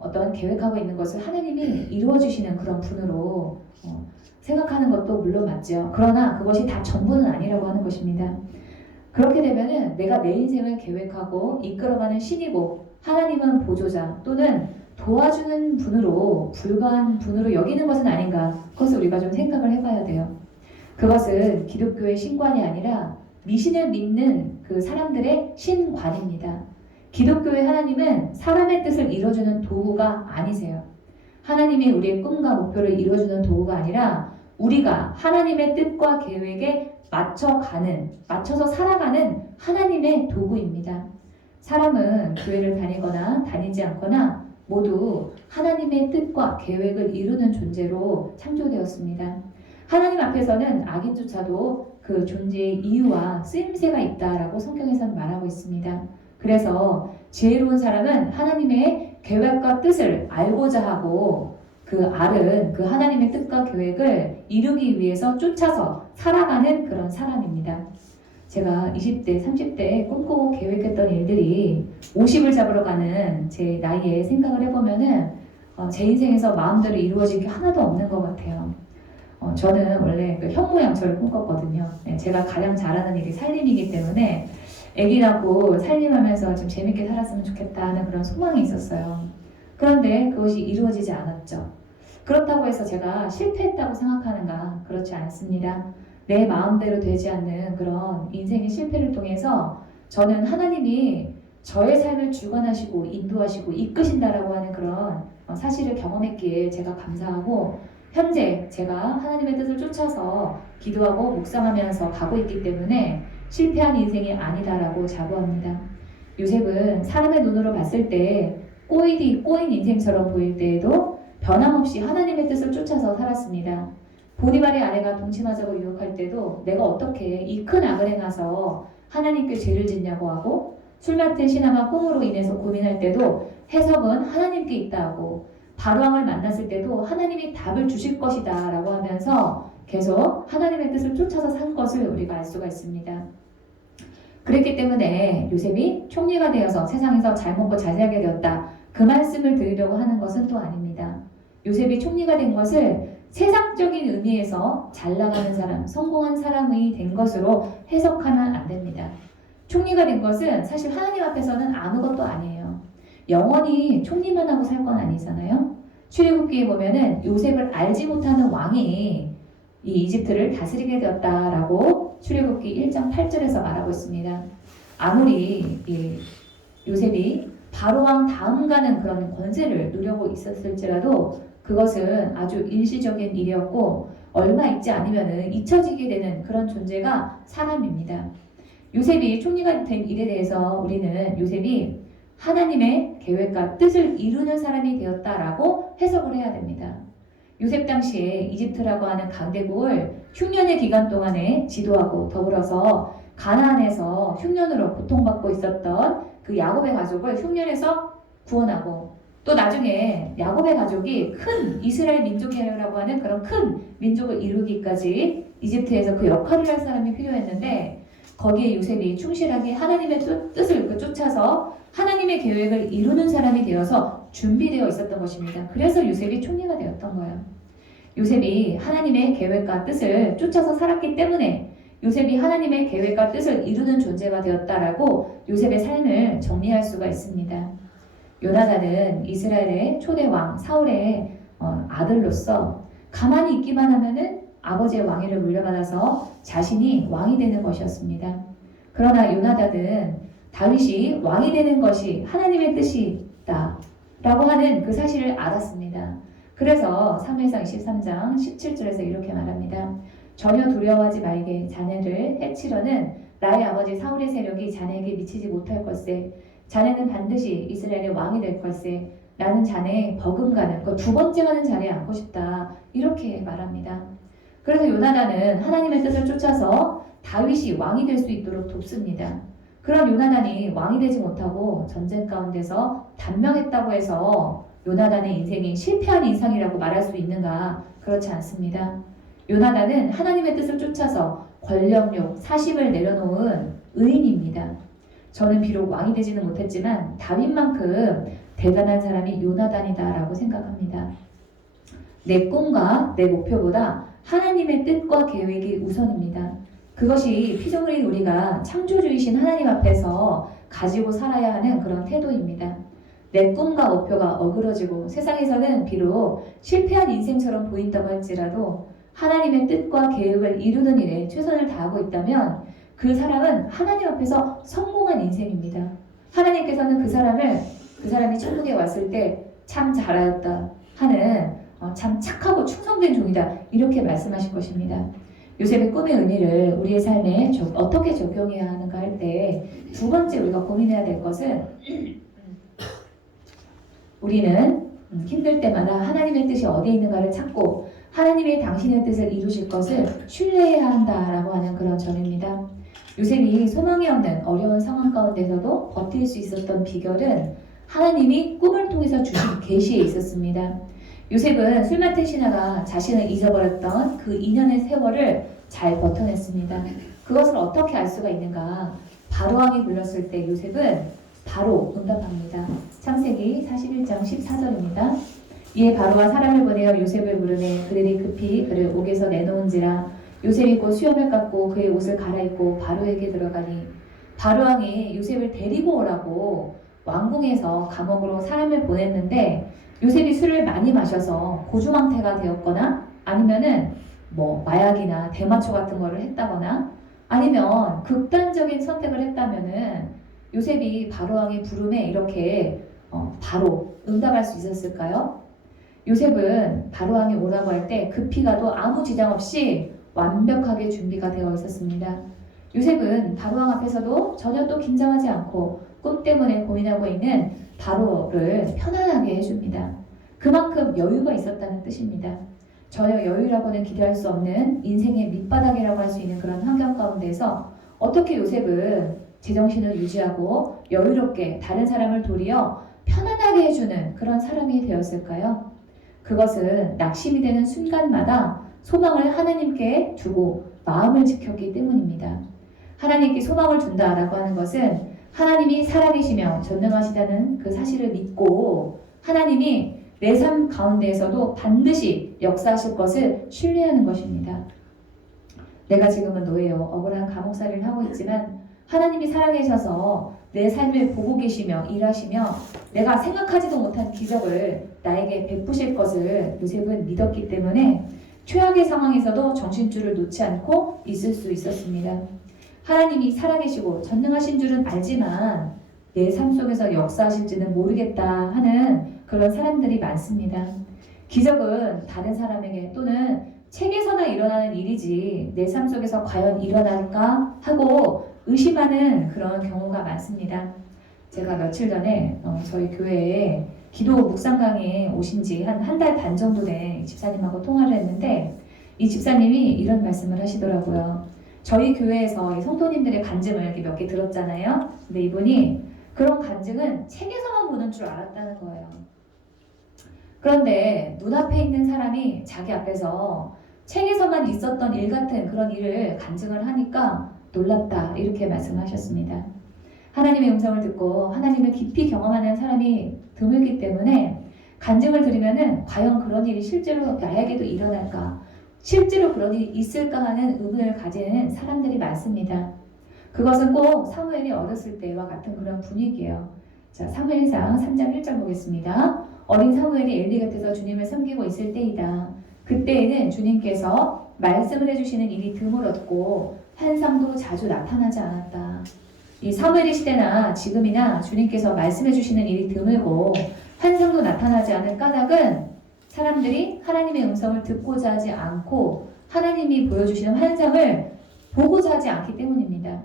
어떤 계획하고 있는 것을 하나님이 이루어주시는 그런 분으로 생각하는 것도 물론 맞죠. 그러나 그것이 다 전부는 아니라고 하는 것입니다. 그렇게 되면은 내가 내 인생을 계획하고 이끌어가는 신이고 하나님은 보조자 또는 도와주는 분으로 불과한 분으로 여기는 것은 아닌가. 그것을 우리가 좀 생각을 해봐야 돼요. 그것은 기독교의 신관이 아니라 미신을 믿는 그 사람들의 신관입니다. 기독교의 하나님은 사람의 뜻을 이뤄주는 도구가 아니세요. 하나님이 우리의 꿈과 목표를 이뤄주는 도구가 아니라 우리가 하나님의 뜻과 계획에 맞춰서 살아가는 하나님의 도구입니다. 사람은 교회를 다니거나 다니지 않거나 모두 하나님의 뜻과 계획을 이루는 존재로 창조되었습니다. 하나님 앞에서는 악인조차도 그 존재의 이유와 쓰임새가 있다라고 성경에서는 말하고 있습니다. 그래서 지혜로운 사람은 하나님의 계획과 뜻을 알고자 하고 그 알은 그 하나님의 뜻과 계획을 이루기 위해서 쫓아서 살아가는 그런 사람입니다. 제가 20대, 30대에 꿈꾸고 계획했던 일들이 50을 잡으러 가는 제 나이에 생각을 해보면은 제 인생에서 마음대로 이루어진 게 하나도 없는 것 같아요. 저는 원래 그 현모양처를 꿈꿨거든요. 제가 가장 잘하는 일이 살림이기 때문에 아기 낳고 살림하면서 좀 재밌게 살았으면 좋겠다 하는 그런 소망이 있었어요. 그런데 그것이 이루어지지 않았죠. 그렇다고 해서 제가 실패했다고 생각하는가? 그렇지 않습니다. 내 마음대로 되지 않는 그런 인생의 실패를 통해서 저는 하나님이 저의 삶을 주관하시고 인도하시고 이끄신다라고 하는 그런 사실을 경험했기에 제가 감사하고 현재 제가 하나님의 뜻을 쫓아서 기도하고 묵상하면서 가고 있기 때문에 실패한 인생이 아니다라고 자부합니다. 요셉은 사람의 눈으로 봤을 때 꼬인 인생처럼 보일 때에도 변함없이 하나님의 뜻을 쫓아서 살았습니다. 보디발의 아내가 동침하자고 유혹할 때도 내가 어떻게 이 큰 악을 행해서 하나님께 죄를 짓냐고 하고 술 맡은 신하가 꿈으로 인해서 고민할 때도 해석은 하나님께 있다 하고 바로왕을 만났을 때도 하나님이 답을 주실 것이다 라고 하면서 계속 하나님의 뜻을 쫓아서 산 것을 우리가 알 수가 있습니다. 그랬기 때문에 요셉이 총리가 되어서 세상에서 잘 먹고 잘 살게 되었다. 그 말씀을 드리려고 하는 것은 또 아닙니다. 요셉이 총리가 된 것을 세상적인 의미에서 잘 나가는 사람, 성공한 사람이 된 것으로 해석하면 안 됩니다. 총리가 된 것은 사실 하나님 앞에서는 아무것도 아니에요. 영원히 총리만 하고 살 건 아니잖아요. 출애굽기에 보면은 요셉을 알지 못하는 왕이 이 이집트를 다스리게 되었다라고 출애굽기 1장 8절에서 말하고 있습니다. 아무리 요셉이 바로왕 다음 가는 그런 권세를 누려고 있었을지라도 그것은 아주 일시적인 일이었고 얼마 있지 않으면 잊혀지게 되는 그런 존재가 사람입니다. 요셉이 총리가 된 일에 대해서 우리는 요셉이 하나님의 계획과 뜻을 이루는 사람이 되었다라고 해석을 해야 됩니다. 요셉 당시에 이집트라고 하는 강대국을 흉년의 기간 동안에 지도하고 더불어서 가나안에서 흉년으로 고통받고 있었던 그 야곱의 가족을 흉년에서 구원하고 또 나중에 야곱의 가족이 큰 이스라엘 민족이라고 하는 그런 큰 민족을 이루기까지 이집트에서 그 역할을 할 사람이 필요했는데 거기에 요셉이 충실하게 하나님의 뜻을 쫓아서 하나님의 계획을 이루는 사람이 되어서 준비되어 있었던 것입니다. 그래서 요셉이 총리가 되었던 거예요. 요셉이 하나님의 계획과 뜻을 쫓아서 살았기 때문에 요셉이 하나님의 계획과 뜻을 이루는 존재가 되었다라고 요셉의 삶을 정리할 수가 있습니다. 요나단은 이스라엘의 초대 왕 사울의 아들로서 가만히 있기만 하면은 아버지의 왕위를 물려받아서 자신이 왕이 되는 것이었습니다. 그러나 요나단은 다윗이 왕이 되는 것이 하나님의 뜻이다 라고 하는 그 사실을 알았습니다. 그래서 사무엘상 23장 17절에서 이렇게 말합니다. 전혀 두려워하지 말게. 자네를 해치려는 나의 아버지 사울의 세력이 자네에게 미치지 못할 것세. 자네는 반드시 이스라엘의 왕이 될 것세. 나는 자네의 버금가는 그 두 번째 가는 자리에 앉고 싶다. 이렇게 말합니다. 그래서 요나단은 하나님의 뜻을 쫓아서 다윗이 왕이 될 수 있도록 돕습니다. 그런 요나단이 왕이 되지 못하고 전쟁 가운데서 단명했다고 해서 요나단의 인생이 실패한 인생이라고 말할 수 있는가? 그렇지 않습니다. 요나단은 하나님의 뜻을 쫓아서 권력욕, 사심을 내려놓은 의인입니다. 저는 비록 왕이 되지는 못했지만 다윗만큼 대단한 사람이 요나단이다라고 생각합니다. 내 꿈과 내 목표보다 하나님의 뜻과 계획이 우선입니다. 그것이 피조물인 우리가 창조주이신 하나님 앞에서 가지고 살아야 하는 그런 태도입니다. 내 꿈과 목표가 어그러지고 세상에서는 비록 실패한 인생처럼 보인다고 할지라도 하나님의 뜻과 계획을 이루는 일에 최선을 다하고 있다면 그 사람은 하나님 앞에서 성공한 인생입니다. 하나님께서는 그 사람이 천국에 왔을 때 참 잘하였다 하는 참 착하고 충성된 종이다 이렇게 말씀하실 것입니다. 요셉의 꿈의 의미를 우리의 삶에 어떻게 적용해야 하는가 할 때 두 번째 우리가 고민해야 될 것은 우리는 힘들 때마다 하나님의 뜻이 어디에 있는가를 찾고 하나님의 당신의 뜻을 이루실 것을 신뢰해야 한다라고 하는 그런 점입니다. 요셉이 소망이 없는 어려운 상황 가운데서도 버틸 수 있었던 비결은 하나님이 꿈을 통해서 주신 계시에 있었습니다. 요셉은 술 맡은 신하가 자신을 잊어버렸던 그 2년의 세월을 잘 버텨냈습니다. 그것을 어떻게 알 수가 있는가? 바로왕이 불렀을 때 요셉은 바로 응답합니다. 창세기 41장 14절입니다. 이에 바로가 사람을 보내어 요셉을 부르매 그들이 급히 그를 옥에서 내놓은지라 요셉이 곧 수염을 깎고 그의 옷을 갈아입고 바로에게 들어가니 바로왕이 요셉을 데리고 오라고 왕궁에서 감옥으로 사람을 보냈는데 요셉이 술을 많이 마셔서 고주망태가 되었거나 아니면은 마약이나 대마초 같은 거를 했다거나 아니면 극단적인 선택을 했다면은 요셉이 바로왕의 부름에 이렇게 바로 응답할 수 있었을까요? 요셉은 바로왕이 오라고 할 때 급히 가도 아무 지장 없이 완벽하게 준비가 되어 있었습니다. 요셉은 바로왕 앞에서도 전혀 또 긴장하지 않고 꿈 때문에 고민하고 있는 바로를 편안하게 해줍니다. 그만큼 여유가 있었다는 뜻입니다. 전혀 여유라고는 기대할 수 없는 인생의 밑바닥이라고 할 수 있는 그런 환경 가운데서 어떻게 요셉은 제정신을 유지하고 여유롭게 다른 사람을 도리어 편안하게 해주는 그런 사람이 되었을까요? 그것은 낙심이 되는 순간마다 소망을 하나님께 두고 마음을 지켰기 때문입니다. 하나님께 소망을 둔다라고 하는 것은 하나님이 살아계시며 전능하시다는 그 사실을 믿고 하나님이 내 삶 가운데에서도 반드시 역사하실 것을 신뢰하는 것입니다. 내가 지금은 노예요. 억울한 감옥살이를 하고 있지만 하나님이 살아계셔서 내 삶을 보고 계시며 일하시며 내가 생각하지도 못한 기적을 나에게 베푸실 것을 요셉은 믿었기 때문에 최악의 상황에서도 정신줄을 놓지 않고 있을 수 있었습니다. 하나님이 살아계시고 전능하신 줄은 알지만 내 삶 속에서 역사하실지는 모르겠다 하는 그런 사람들이 많습니다. 기적은 다른 사람에게 또는 책에서나 일어나는 일이지 내 삶 속에서 과연 일어날까 하고 의심하는 그런 경우가 많습니다. 제가 며칠 전에 저희 교회에 기도 묵상 강의에 오신 지 한 달 반 정도 된 집사님하고 통화를 했는데 이 집사님이 이런 말씀을 하시더라고요. 저희 교회에서 성도님들의 간증을 이렇게 몇 개 들었잖아요. 근데 이분이 그런 간증은 책에서만 보는 줄 알았다는 거예요. 그런데 눈앞에 있는 사람이 자기 앞에서 책에서만 있었던 일 같은 그런 일을 간증을 하니까 놀랍다 이렇게 말씀하셨습니다. 하나님의 음성을 듣고 하나님을 깊이 경험하는 사람이 드물기 때문에 간증을 들으면은 과연 그런 일이 실제로 나에게도 일어날까? 실제로 그런 일이 있을까 하는 의문을 가지는 사람들이 많습니다. 그것은 꼭 사무엘이 어렸을 때와 같은 그런 분위기예요. 자, 사무엘상 3장 1절 보겠습니다. 어린 사무엘이 엘리 곁에서 주님을 섬기고 있을 때이다. 그때에는 주님께서 말씀을 해주시는 일이 드물었고 환상도 자주 나타나지 않았다. 이 사무엘의 시대나 지금이나 주님께서 말씀해 주시는 일이 드물고 환상도 나타나지 않은 까닭은 사람들이 하나님의 음성을 듣고자 하지 않고 하나님이 보여주시는 환상을 보고자 하지 않기 때문입니다.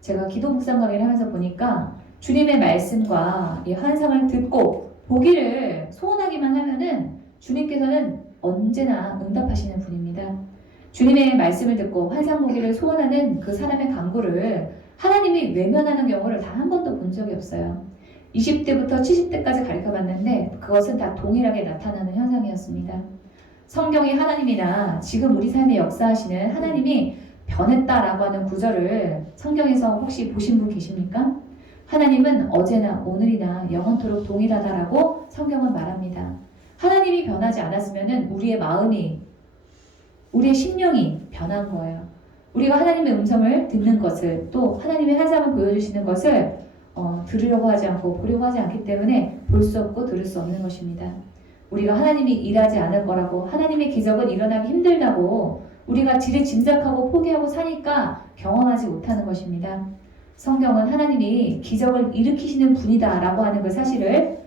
제가 기도 묵상 강의를 하면서 보니까 주님의 말씀과 이 환상을 듣고 보기를 소원하기만 하면은 주님께서는 언제나 응답하시는 분입니다. 주님의 말씀을 듣고 환상 보기를 소원하는 그 사람의 간구를 하나님이 외면하는 경우를 단 한 번도 본 적이 없어요. 20대부터 70대까지 가르쳐봤는데 그것은 다 동일하게 나타나는 현상이었습니다. 성경의 하나님이나 지금 우리 삶에 역사하시는 하나님이 변했다라고 하는 구절을 성경에서 혹시 보신 분 계십니까? 하나님은 어제나 오늘이나 영원토록 동일하다라고 성경은 말합니다. 하나님이 변하지 않았으면 우리의 마음이, 우리의 심령이 변한 거예요. 우리가 하나님의 음성을 듣는 것을, 또 하나님의 환상을 보여주시는 것을 들으려고 하지 않고 보려고 하지 않기 때문에 볼 수 없고 들을 수 없는 것입니다. 우리가 하나님이 일하지 않을 거라고, 하나님의 기적은 일어나기 힘들다고 우리가 지레 짐작하고 포기하고 사니까 경험하지 못하는 것입니다. 성경은 하나님이 기적을 일으키시는 분이다 라고 하는 그 사실을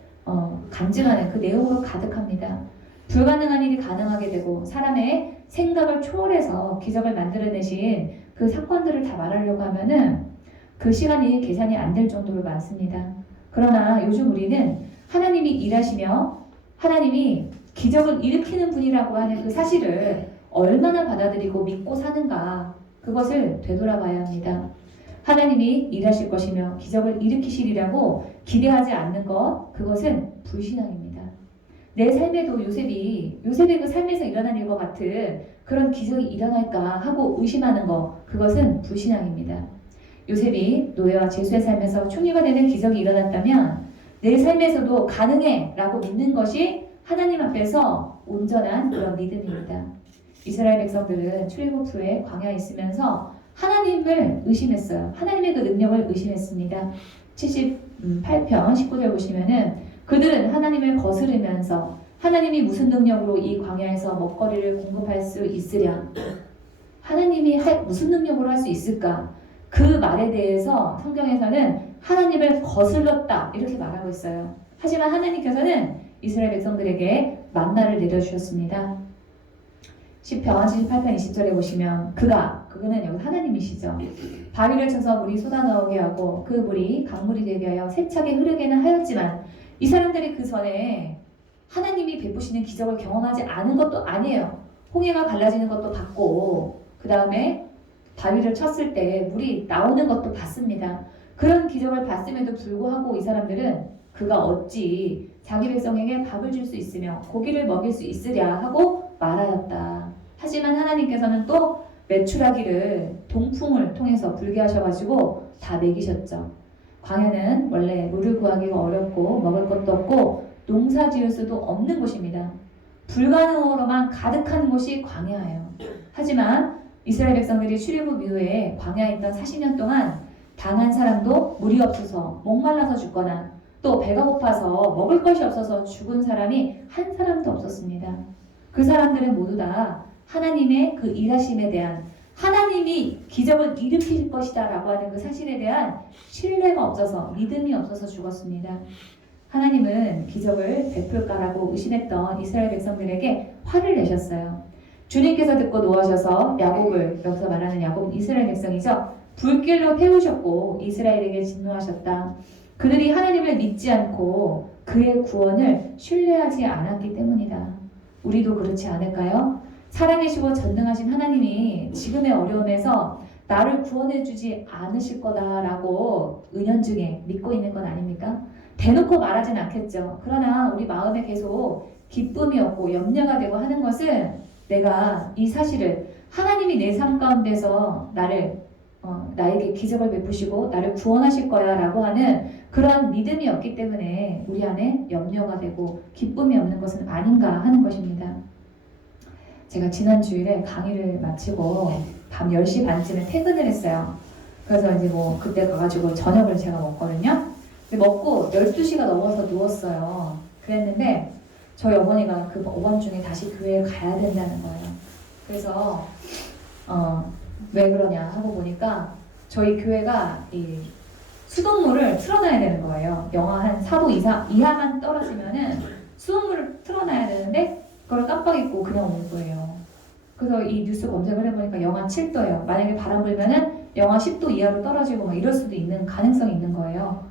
간증하는 그 내용으로 가득합니다. 불가능한 일이 가능하게 되고 사람의 생각을 초월해서 기적을 만들어내신 그 사건들을 다 말하려고 하면은 그 시간이 계산이 안 될 정도로 많습니다. 그러나 요즘 우리는 하나님이 일하시며 하나님이 기적을 일으키는 분이라고 하는 그 사실을 얼마나 받아들이고 믿고 사는가, 그것을 되돌아봐야 합니다. 하나님이 일하실 것이며 기적을 일으키시리라고 기대하지 않는 것, 그것은 불신앙입니다. 내 삶에도 요셉이 그 삶에서 일어난 일과 같은 그런 기적이 일어날까 하고 의심하는 것, 그것은 불신앙입니다. 요셉이 노예와 제수의 삶에서 총리가 되는 기적이 일어났다면 내 삶에서도 가능해 라고 믿는 것이 하나님 앞에서 온전한 그런 믿음입니다. 이스라엘 백성들은 출애굽 후에 광야에 있으면서 하나님을 의심했어요. 하나님의 그 능력을 의심했습니다. 78편 19절 보시면은 그들은 하나님을 거스르면서 하나님이 무슨 능력으로 이 광야에서 먹거리를 공급할 수 있으랴, 하나님이 무슨 능력으로 할 수 있을까, 그 말에 대해서 성경에서는 하나님을 거슬렀다 이렇게 말하고 있어요. 하지만 하나님께서는 이스라엘 백성들에게 만나를 내려주셨습니다. 시편 78편 20절에 보시면 그는 여기 하나님이시죠. 바위를 쳐서 물이 쏟아나오게 하고 그 물이 강물이 되게 하여 세차게 흐르게는 하였지만, 이 사람들이 그 전에 하나님이 베푸시는 기적을 경험하지 않은 것도 아니에요. 홍해가 갈라지는 것도 봤고 그 다음에 바위를 쳤을 때 물이 나오는 것도 봤습니다. 그런 기적을 봤음에도 불구하고 이 사람들은 그가 어찌 자기 백성에게 밥을 줄 수 있으며 고기를 먹일 수 있으랴 하고 말하였다. 하지만 하나님께서는 또 메추라기를 동풍을 통해서 불게 하셔가지고 다 먹이셨죠. 광야는 원래 물을 구하기가 어렵고 먹을 것도 없고 농사 지을 수도 없는 곳입니다. 불가능으로만 가득한 곳이 광야예요. 하지만 이스라엘 백성들이 출애굽 이후에 광야에 있던 40년 동안 단 한 사람도 물이 없어서 목말라서 죽거나 또 배가 고파서 먹을 것이 없어서 죽은 사람이 한 사람도 없었습니다. 그 사람들은 모두 다 하나님의 그 일하심에 대한, 하나님이 기적을 일으킬 것이다 라고 하는 그 사실에 대한 신뢰가 없어서, 믿음이 없어서 죽었습니다. 하나님은 기적을 베풀까라고 의심했던 이스라엘 백성들에게 화를 내셨어요. 주님께서 듣고 노하셔서 야곱을, 여기서 말하는 야곱은 이스라엘 백성이죠. 불길로 태우셨고 이스라엘에게 진노하셨다. 그들이 하나님을 믿지 않고 그의 구원을 신뢰하지 않았기 때문이다. 우리도 그렇지 않을까요? 살아계시고 전능하신 하나님이 지금의 어려움에서 나를 구원해주지 않으실 거다라고 은연중에 믿고 있는 건 아닙니까? 대놓고 말하진 않겠죠. 그러나 우리 마음에 계속 기쁨이 없고 염려가 되고 하는 것은 내가 이 사실을, 하나님이 내 삶 가운데서 나에게 기적을 베푸시고 나를 구원하실 거야 라고 하는 그런 믿음이 없기 때문에 우리 안에 염려가 되고 기쁨이 없는 것은 아닌가 하는 것입니다. 제가 지난 주일에 강의를 마치고 밤 10시 반쯤에 퇴근을 했어요. 그래서 이제 그때 가가지고 저녁을 제가 먹거든요. 근데 먹고 12시가 넘어서 누웠어요. 그랬는데 저희 어머니가 그 오밤중에 다시 교회에 가야 된다는 거예요. 그래서 왜 그러냐 하고 보니까 저희 교회가 이 수돗물을 틀어놔야 되는 거예요. 영하 한 4도 이하만 떨어지면은 수돗물을 틀어놔야 되는데 그걸 깜빡 잊고 그냥 온 거예요. 그래서 이 뉴스 검색을 해보니까 영하 7도예요. 만약에 바람 불면은 영하 10도 이하로 떨어지고 막 이럴 수도 있는 가능성이 있는 거예요.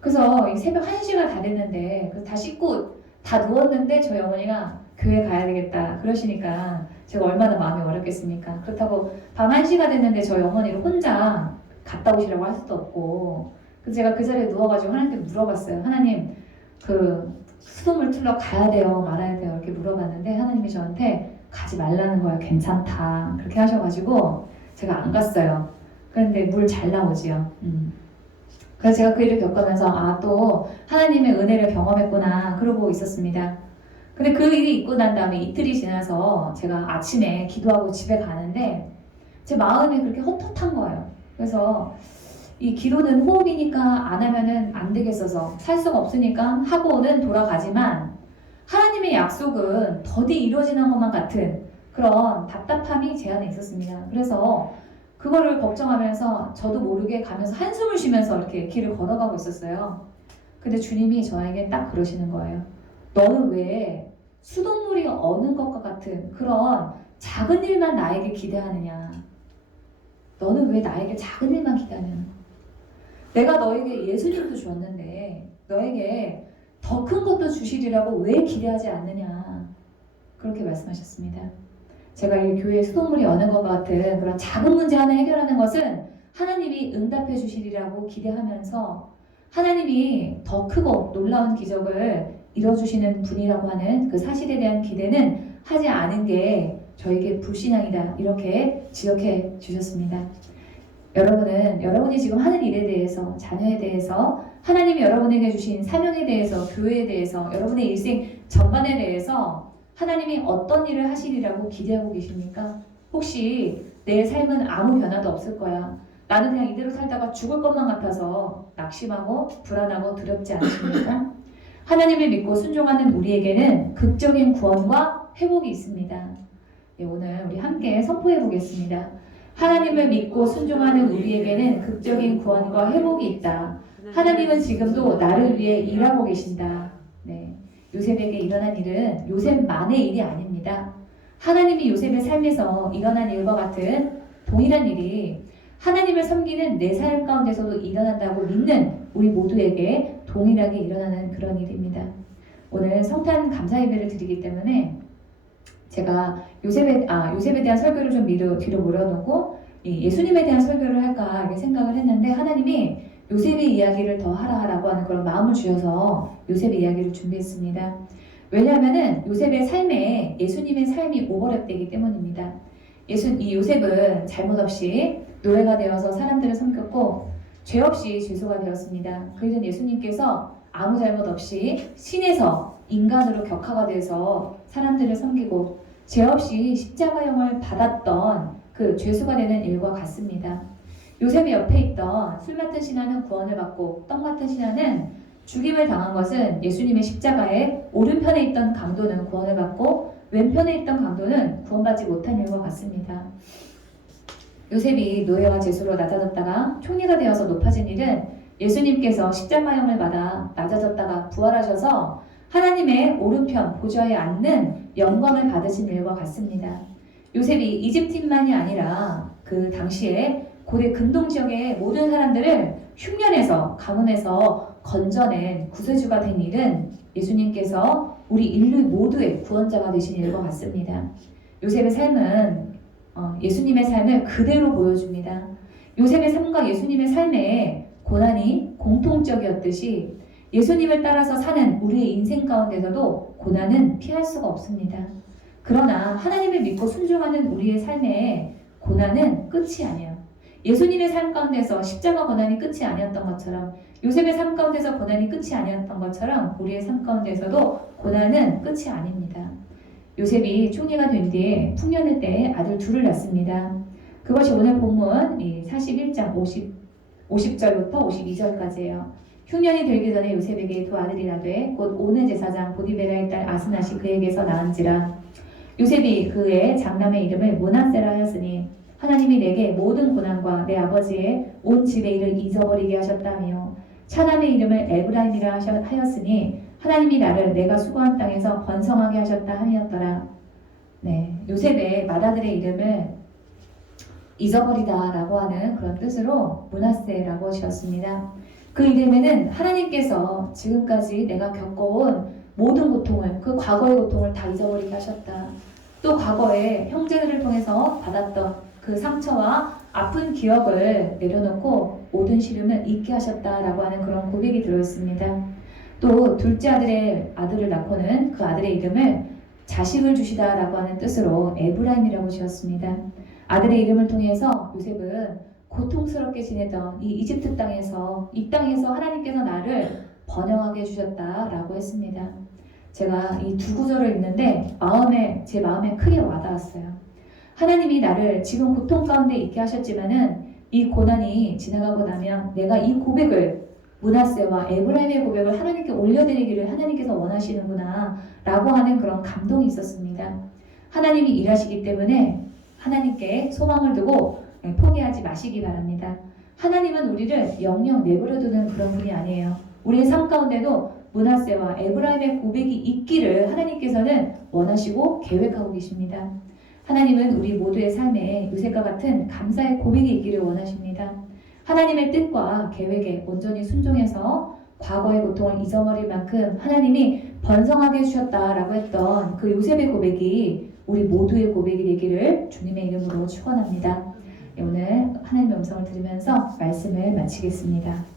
그래서 이 새벽 1시가 다 됐는데 그래서 다 씻고 다 누웠는데 저희 어머니가 교회 가야 되겠다 그러시니까 제가 얼마나 마음이 어렵겠습니까? 그렇다고 밤 1시가 됐는데 저희 어머니를 혼자 갔다 오시라고 할 수도 없고 그래서 제가 그 자리에 누워가지고 하나님께 물어봤어요. 하나님 그 수돗물 틀러 가야 돼요? 말아야 돼요? 이렇게 물어봤는데 하나님이 저한테 가지 말라는 거야. 괜찮다. 그렇게 하셔가지고 제가 안 갔어요. 그런데 물 잘 나오지요. 그래서 제가 그 일을 겪으면서 또 하나님의 은혜를 경험했구나 그러고 있었습니다. 근데 그 일이 있고 난 다음에 이틀이 지나서 제가 아침에 기도하고 집에 가는데 제 마음이 그렇게 헛헛한 거예요. 그래서 이 기도는 호흡이니까 안 하면은 안 되겠어서 살 수가 없으니까 하고는 돌아가지만 하나님의 약속은 더디 이루어지는 것만 같은 그런 답답함이 제 안에 있었습니다. 그래서 그거를 걱정하면서 저도 모르게 가면서 한숨을 쉬면서 이렇게 길을 걸어가고 있었어요. 근데 주님이 저에게 딱 그러시는 거예요. 너는 왜 수돗물이 어는 것과 같은 그런 작은 일만 나에게 기대하느냐? 너는 왜 나에게 작은 일만 기대하느냐? 내가 너에게 예수님도 줬는데 너에게 더 큰 것도 주시리라고 왜 기대하지 않느냐? 그렇게 말씀하셨습니다. 제가 이 교회에 수돗물이 어는 것 같은 그런 작은 문제 하나 해결하는 것은 하나님이 응답해 주시리라고 기대하면서 하나님이 더 크고 놀라운 기적을 이뤄주시는 분이라고 하는 그 사실에 대한 기대는 하지 않은 게 저에게 불신앙이다 이렇게 지적해 주셨습니다. 여러분은 여러분이 지금 하는 일에 대해서 자녀에 대해서 하나님이 여러분에게 주신 사명에 대해서 교회에 대해서 여러분의 일생 전반에 대해서 하나님이 어떤 일을 하시리라고 기대하고 계십니까? 혹시 내 삶은 아무 변화도 없을 거야. 나는 그냥 이대로 살다가 죽을 것만 같아서 낙심하고 불안하고 두렵지 않으십니까? 하나님을 믿고 순종하는 우리에게는 극적인 구원과 회복이 있습니다. 네, 오늘 우리 함께 선포해 보겠습니다. 하나님을 믿고 순종하는 우리에게는 극적인 구원과 회복이 있다. 하나님은 지금도 나를 위해 일하고 계신다. 네, 요셉에게 일어난 일은 요셉만의 일이 아닙니다. 하나님이 요셉의 삶에서 일어난 일과 같은 동일한 일이 하나님을 섬기는 내 삶 가운데서도 일어난다고 믿는 우리 모두에게 동일하게 일어나는 그런 일입니다. 오늘 성탄 감사 예배를 드리기 때문에 제가 요셉에 대한 설교를 좀 뒤로 몰아놓고 예수님에 대한 설교를 할까 이렇게 생각을 했는데 하나님이 요셉의 이야기를 더 하라고 하는 그런 마음을 주셔서 요셉의 이야기를 준비했습니다. 왜냐하면은 요셉의 삶에 예수님의 삶이 오버랩되기 때문입니다. 이 요셉은 잘못 없이 노예가 되어서 사람들을 섬겼고 죄 없이 죄수가 되었습니다. 그 일은 예수님께서 아무 잘못 없이 신에서 인간으로 격화가 돼서 사람들을 섬기고 죄 없이 십자가형을 받았던 그 죄수가 되는 일과 같습니다. 요셉의 옆에 있던 술 맡은 신하는 구원을 받고 떡 맡은 신하는 죽임을 당한 것은 예수님의 십자가의 오른편에 있던 강도는 구원을 받고 왼편에 있던 강도는 구원받지 못한 일과 같습니다. 요셉이 노예와 죄수로 낮아졌다가 총리가 되어서 높아진 일은 예수님께서 십자가형을 받아 낮아졌다가 부활하셔서 하나님의 오른편 보좌에 앉는 영광을 받으신 일과 같습니다. 요셉이 이집트인만이 아니라 그 당시에 고대 근동 지역의 모든 사람들을 흉년에서 가뭄에서 건져낸 구세주가 된 일은 예수님께서 우리 인류 모두의 구원자가 되신 일과 같습니다. 요셉의 삶은 예수님의 삶을 그대로 보여줍니다. 요셉의 삶과 예수님의 삶에 고난이 공통적이었듯이 예수님을 따라서 사는 우리의 인생 가운데서도 고난은 피할 수가 없습니다. 그러나 하나님을 믿고 순종하는 우리의 삶에 고난은 끝이 아니에요. 예수님의 삶 가운데서 십자가 고난이 끝이 아니었던 것처럼 요셉의 삶 가운데서 고난이 끝이 아니었던 것처럼 우리의 삶 가운데서도 고난은 끝이 아닙니다. 요셉이 총리가 된 뒤에 풍년의 때에 아들 둘을 낳습니다. 그것이 오늘 본문 41장 50절부터 52절까지예요. 흉년이 들기 전에 요셉에게 두 아들이 나되 곧 오느 제사장 보디베라의 딸 아스낫이 그에게서 낳은지라. 요셉이 그의 장남의 이름을 므낫세라 하였으니 하나님이 내게 모든 고난과 내 아버지의 온 집의 일을 잊어버리게 하셨다며 차남의 이름을 에브라임이라 하였으니 하나님이 나를 내가 수고한 땅에서 번성하게 하셨다 함이었더라. 네, 요셉의 맏아들의 이름을 잊어버리다라고 하는 그런 뜻으로 므낫세라고 지었습니다. 그 이름에는 하나님께서 지금까지 내가 겪어온 모든 고통을, 그 과거의 고통을 다 잊어버리게 하셨다. 또 과거에 형제들을 통해서 받았던 그 상처와 아픈 기억을 내려놓고 모든 시름을 잊게 하셨다라고 하는 그런 고백이 들어있습니다. 또 둘째 아들을 낳고는 그 아들의 이름을 자식을 주시다라고 하는 뜻으로 에브라임이라고 지었습니다. 아들의 이름을 통해서 요셉은 고통스럽게 지내던 이 이집트 땅에서, 이 땅에서 하나님께서 나를 번영하게 해주셨다라고 했습니다. 제가 이 두 구절을 읽는데 제 마음에 크게 와닿았어요. 하나님이 나를 지금 고통 가운데 있게 하셨지만은 이 고난이 지나가고 나면 내가 이 고백을, 므낫세와 에브라임의 고백을 하나님께 올려드리기를 하나님께서 원하시는구나 라고 하는 그런 감동이 있었습니다. 하나님이 일하시기 때문에 하나님께 소망을 두고 포기하지 마시기 바랍니다. 하나님은 우리를 영영 내버려두는 그런 분이 아니에요. 우리의 삶 가운데도 므낫세와 에브라임의 고백이 있기를 하나님께서는 원하시고 계획하고 계십니다. 하나님은 우리 모두의 삶에 요셉과 같은 감사의 고백이 있기를 원하십니다. 하나님의 뜻과 계획에 온전히 순종해서 과거의 고통을 잊어버릴 만큼 하나님이 번성하게 해주셨다라고 했던 그 요셉의 고백이 우리 모두의 고백이 되기를 주님의 이름으로 축원합니다. 오늘 하나님의 음성을 들으면서 말씀을 마치겠습니다.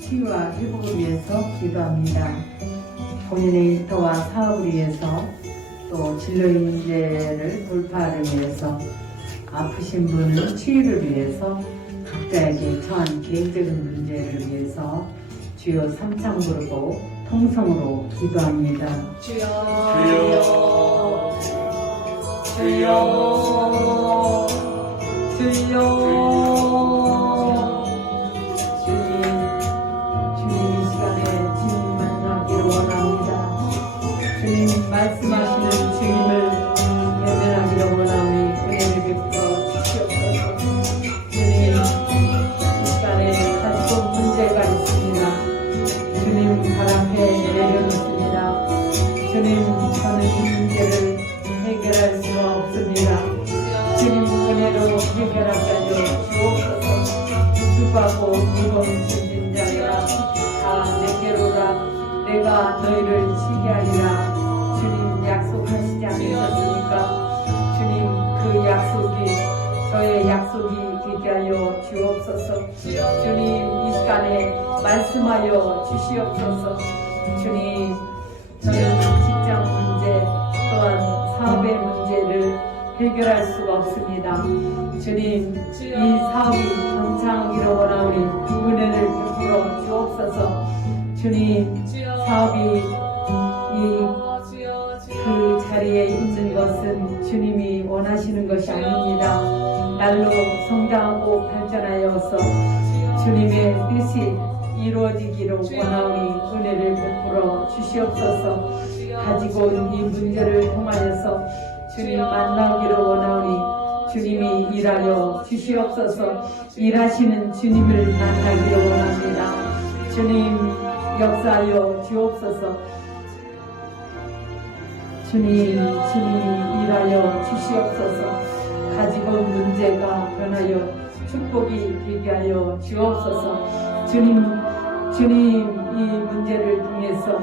치유와 회복을 위해서 기도합니다. 본인의 일터와 사업을 위해서 또 진로인재를 돌파를 위해서 아프신 분을 치유를 위해서 각자에게 처한 개인적인 문제를 위해서 주여 삼창 부르고 통성으로 기도합니다. 주여 주여 주여 말씀하시는 주님을 대면하기를 원하오니 은혜를 베풀어 주시옵소서. 주님, 이 시간에 단속 문제가 있습니다. 주님 발 앞에 내려놓습니다. 주님, 저는 이 문제를 해결할 수가 없습니다. 주님 은혜로 해결하여 주옵소서. 수고하고 무거운 짐진 자들아 다 내게로라. 내가 너희를 치게 하리라. 주님 약속하시지 않으셨습니까? 주님 그 약속이 저의 약속이 되게 하여 주옵소서. 주님 이 시간에 말씀하여 주시옵소서. 주님 저는 직장 사업의 문제를 해결할 수가 없습니다. 주님, 이 사업이 번창하기를 원하오니 은혜를 베풀어 주옵소서. 주님, 사업이 그 자리에 있는 것은 주님이 원하시는 것이 아닙니다. 날로 성장하고 발전하여서 주님의 뜻이 이루어지기를 원하오니 은혜를 베풀어 주시옵소서. 가지고 온 이 문제를 통하여서 주님 만나기를 원하오니 주님이 일하여 주시옵소서. 일하시는 주님을 만나기를 원합니다. 주님 역사하여 주옵소서. 주님이 일하여 주시옵소서. 가지고 온 문제가 변하여 축복이 되게 하여 주옵소서. 주님 이 문제를 통해서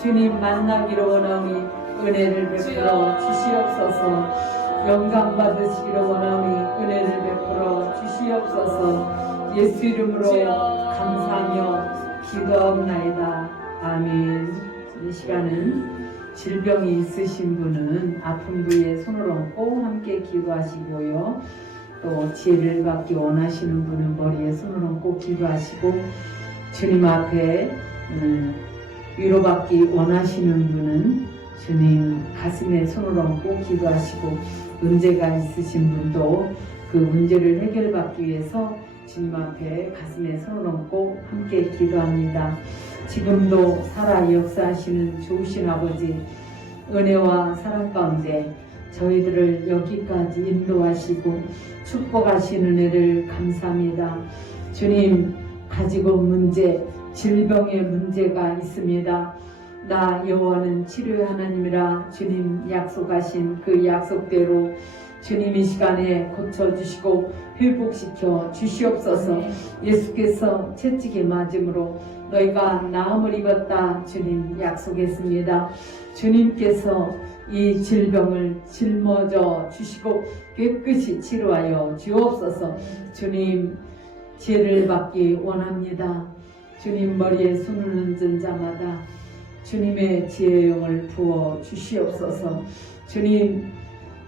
주님 만나기를 원하오니 은혜를 베풀어 주시옵소서. 영광 받으시기를 원하오니 은혜를 베풀어 주시옵소서. 예수 이름으로 감사하며 기도하옵나이다. 아멘. 이 시간은 질병이 있으신 분은 아픈 부위에 손을 얹고 함께 기도하시고요. 또 지혜를 받기 원하시는 분은 머리에 손을 얹고 기도하시고, 주님 앞에 위로받기 원하시는 분은 주님 가슴에 손을 얹고 기도하시고, 문제가 있으신 분도 그 문제를 해결받기 위해서 주님 앞에 가슴에 손을 얹고 함께 기도합니다. 지금도 살아 역사하시는 좋으신 아버지, 은혜와 사랑 가운데 저희들을 여기까지 인도하시고 축복하시는 은혜를 감사합니다. 주님, 가지고 문제, 질병의 문제가 있습니다. 나 여호와는 치료의 하나님이라 주님 약속하신 그 약속대로 주님 이 시간에 고쳐주시고 회복시켜 주시옵소서. 예수께서 채찍에 맞음으로 너희가 나음을 입었다 주님 약속했습니다. 주님께서 이 질병을 짊어져 주시고 깨끗이 치료하여 주옵소서. 주님 지혜를 받기 원합니다. 주님 머리에 손을 얹은 자마다 주님의 지혜의 영을 부어 주시옵소서. 주님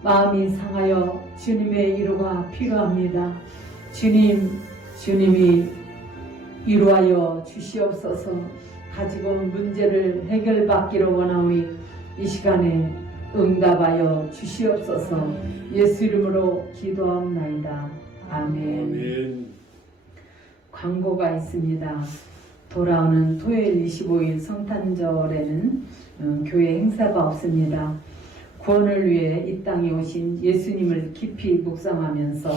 마음이 상하여 주님의 위로가 필요합니다. 주님이 위로하여 주시옵소서. 가지고 온 문제를 해결받기를 원하오니 이 시간에 응답하여 주시옵소서. 예수 이름으로 기도하옵나이다. 아멘. 광고가 있습니다. 돌아오는 토요일 25일 성탄절에는 교회 행사가 없습니다. 구원을 위해 이 땅에 오신 예수님을 깊이 묵상하면서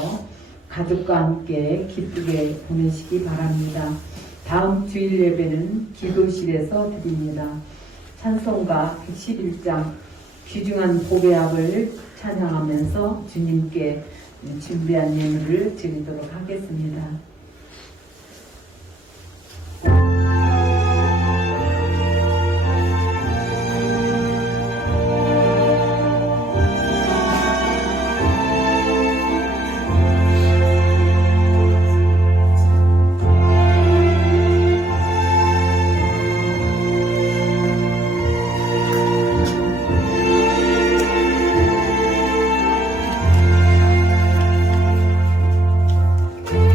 가족과 함께 기쁘게 보내시기 바랍니다. 다음 주일 예배는 기도실에서 드립니다. 찬송가 111장 귀중한 보배압을 찬양하면서 주님께 준비한 예물을 드리도록 하겠습니다.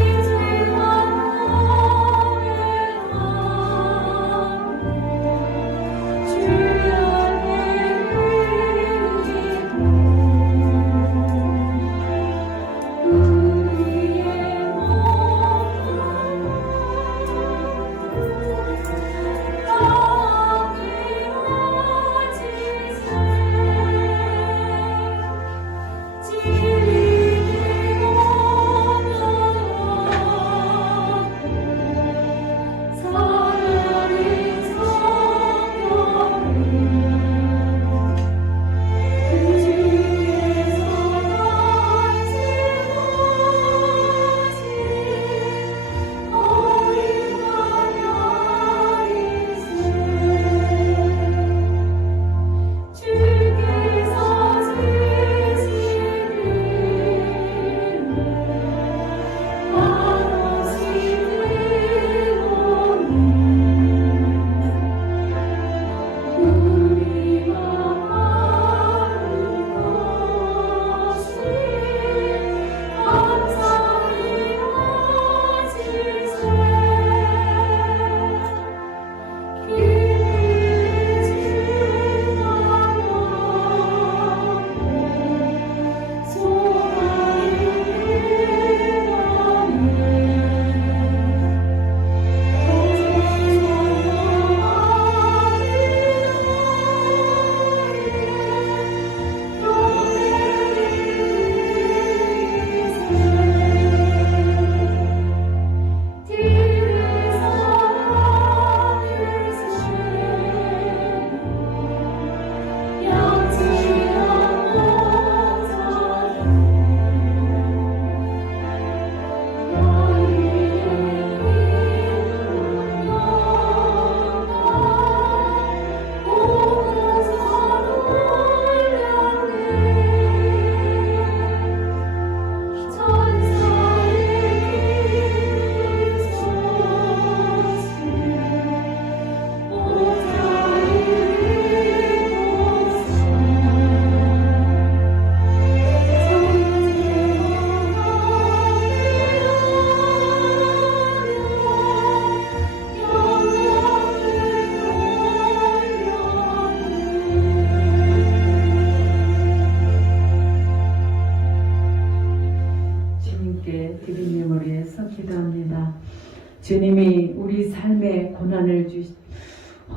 기도해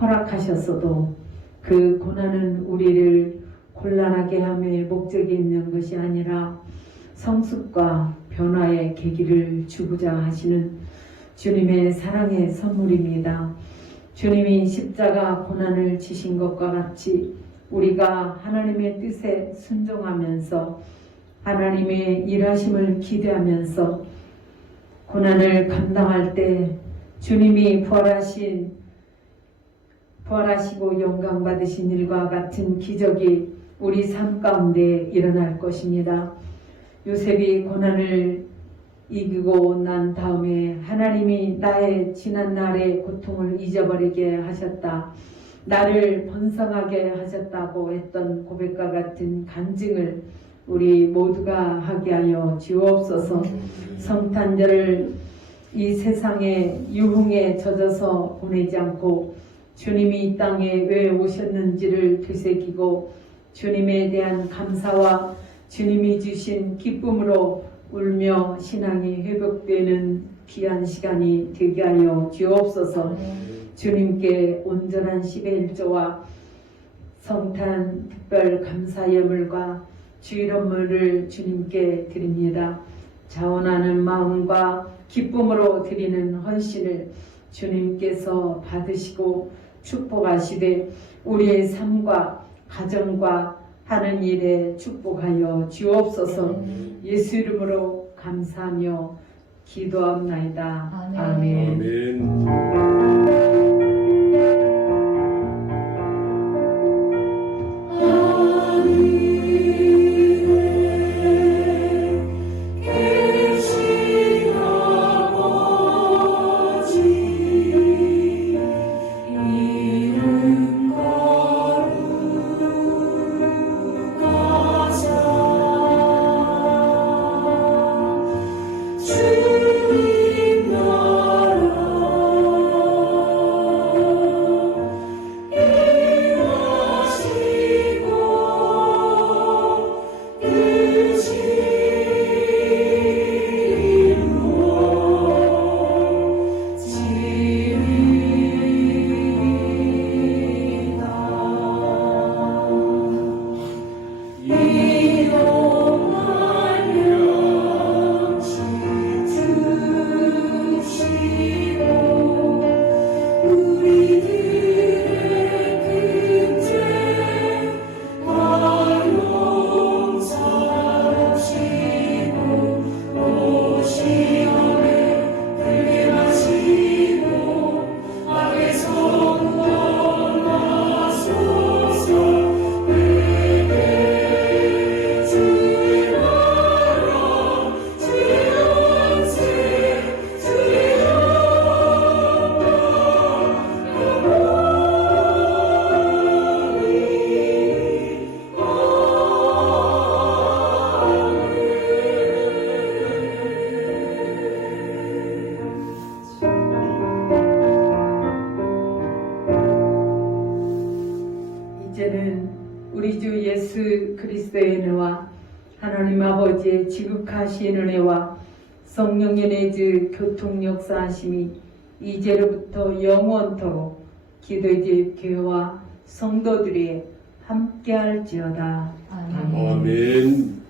허락하셨어도 그 고난은 우리를 곤란하게 함의 목적이 있는 것이 아니라 성숙과 변화의 계기를 주고자 하시는 주님의 사랑의 선물입니다. 주님이 십자가 고난을 지신 것과 같이 우리가 하나님의 뜻에 순종하면서 하나님의 일하심을 기대하면서 고난을 감당할 때 주님이 부활하시고 영광 받으신 일과 같은 기적이 우리 삶 가운데 일어날 것입니다. 요셉이 고난을 이기고 난 다음에 하나님이 나의 지난 날의 고통을 잊어버리게 하셨다. 나를 번성하게 하셨다고 했던 고백과 같은 간증을 우리 모두가 하게 하여 주옵소서. 성탄절을 이 세상의 유흥에 젖어서 보내지 않고 주님이 이 땅에 왜 오셨는지를 되새기고 주님에 대한 감사와 주님이 주신 기쁨으로 울며 신앙이 회복되는 귀한 시간이 되게 하여 주옵소서. 주님께 온전한 10의 1조와 성탄 특별 감사 예물과 주일원물을 주님께 드립니다. 자원하는 마음과 기쁨으로 드리는 헌신을 주님께서 받으시고 축복하시되 우리의 삶과 가정과 하는 일에 축복하여 주옵소서. 예수 이름으로 감사하며 기도합나이다. 아멘. 아멘. 이제는 우리 주 예수 그리스도의 은혜와 하나님 아버지의 지극하신 은혜와 성령의 내주 교통 역사하심이 이제로부터 영원토록 기도의 집 교회와 성도들이 함께할지어다. 아멘. 아멘.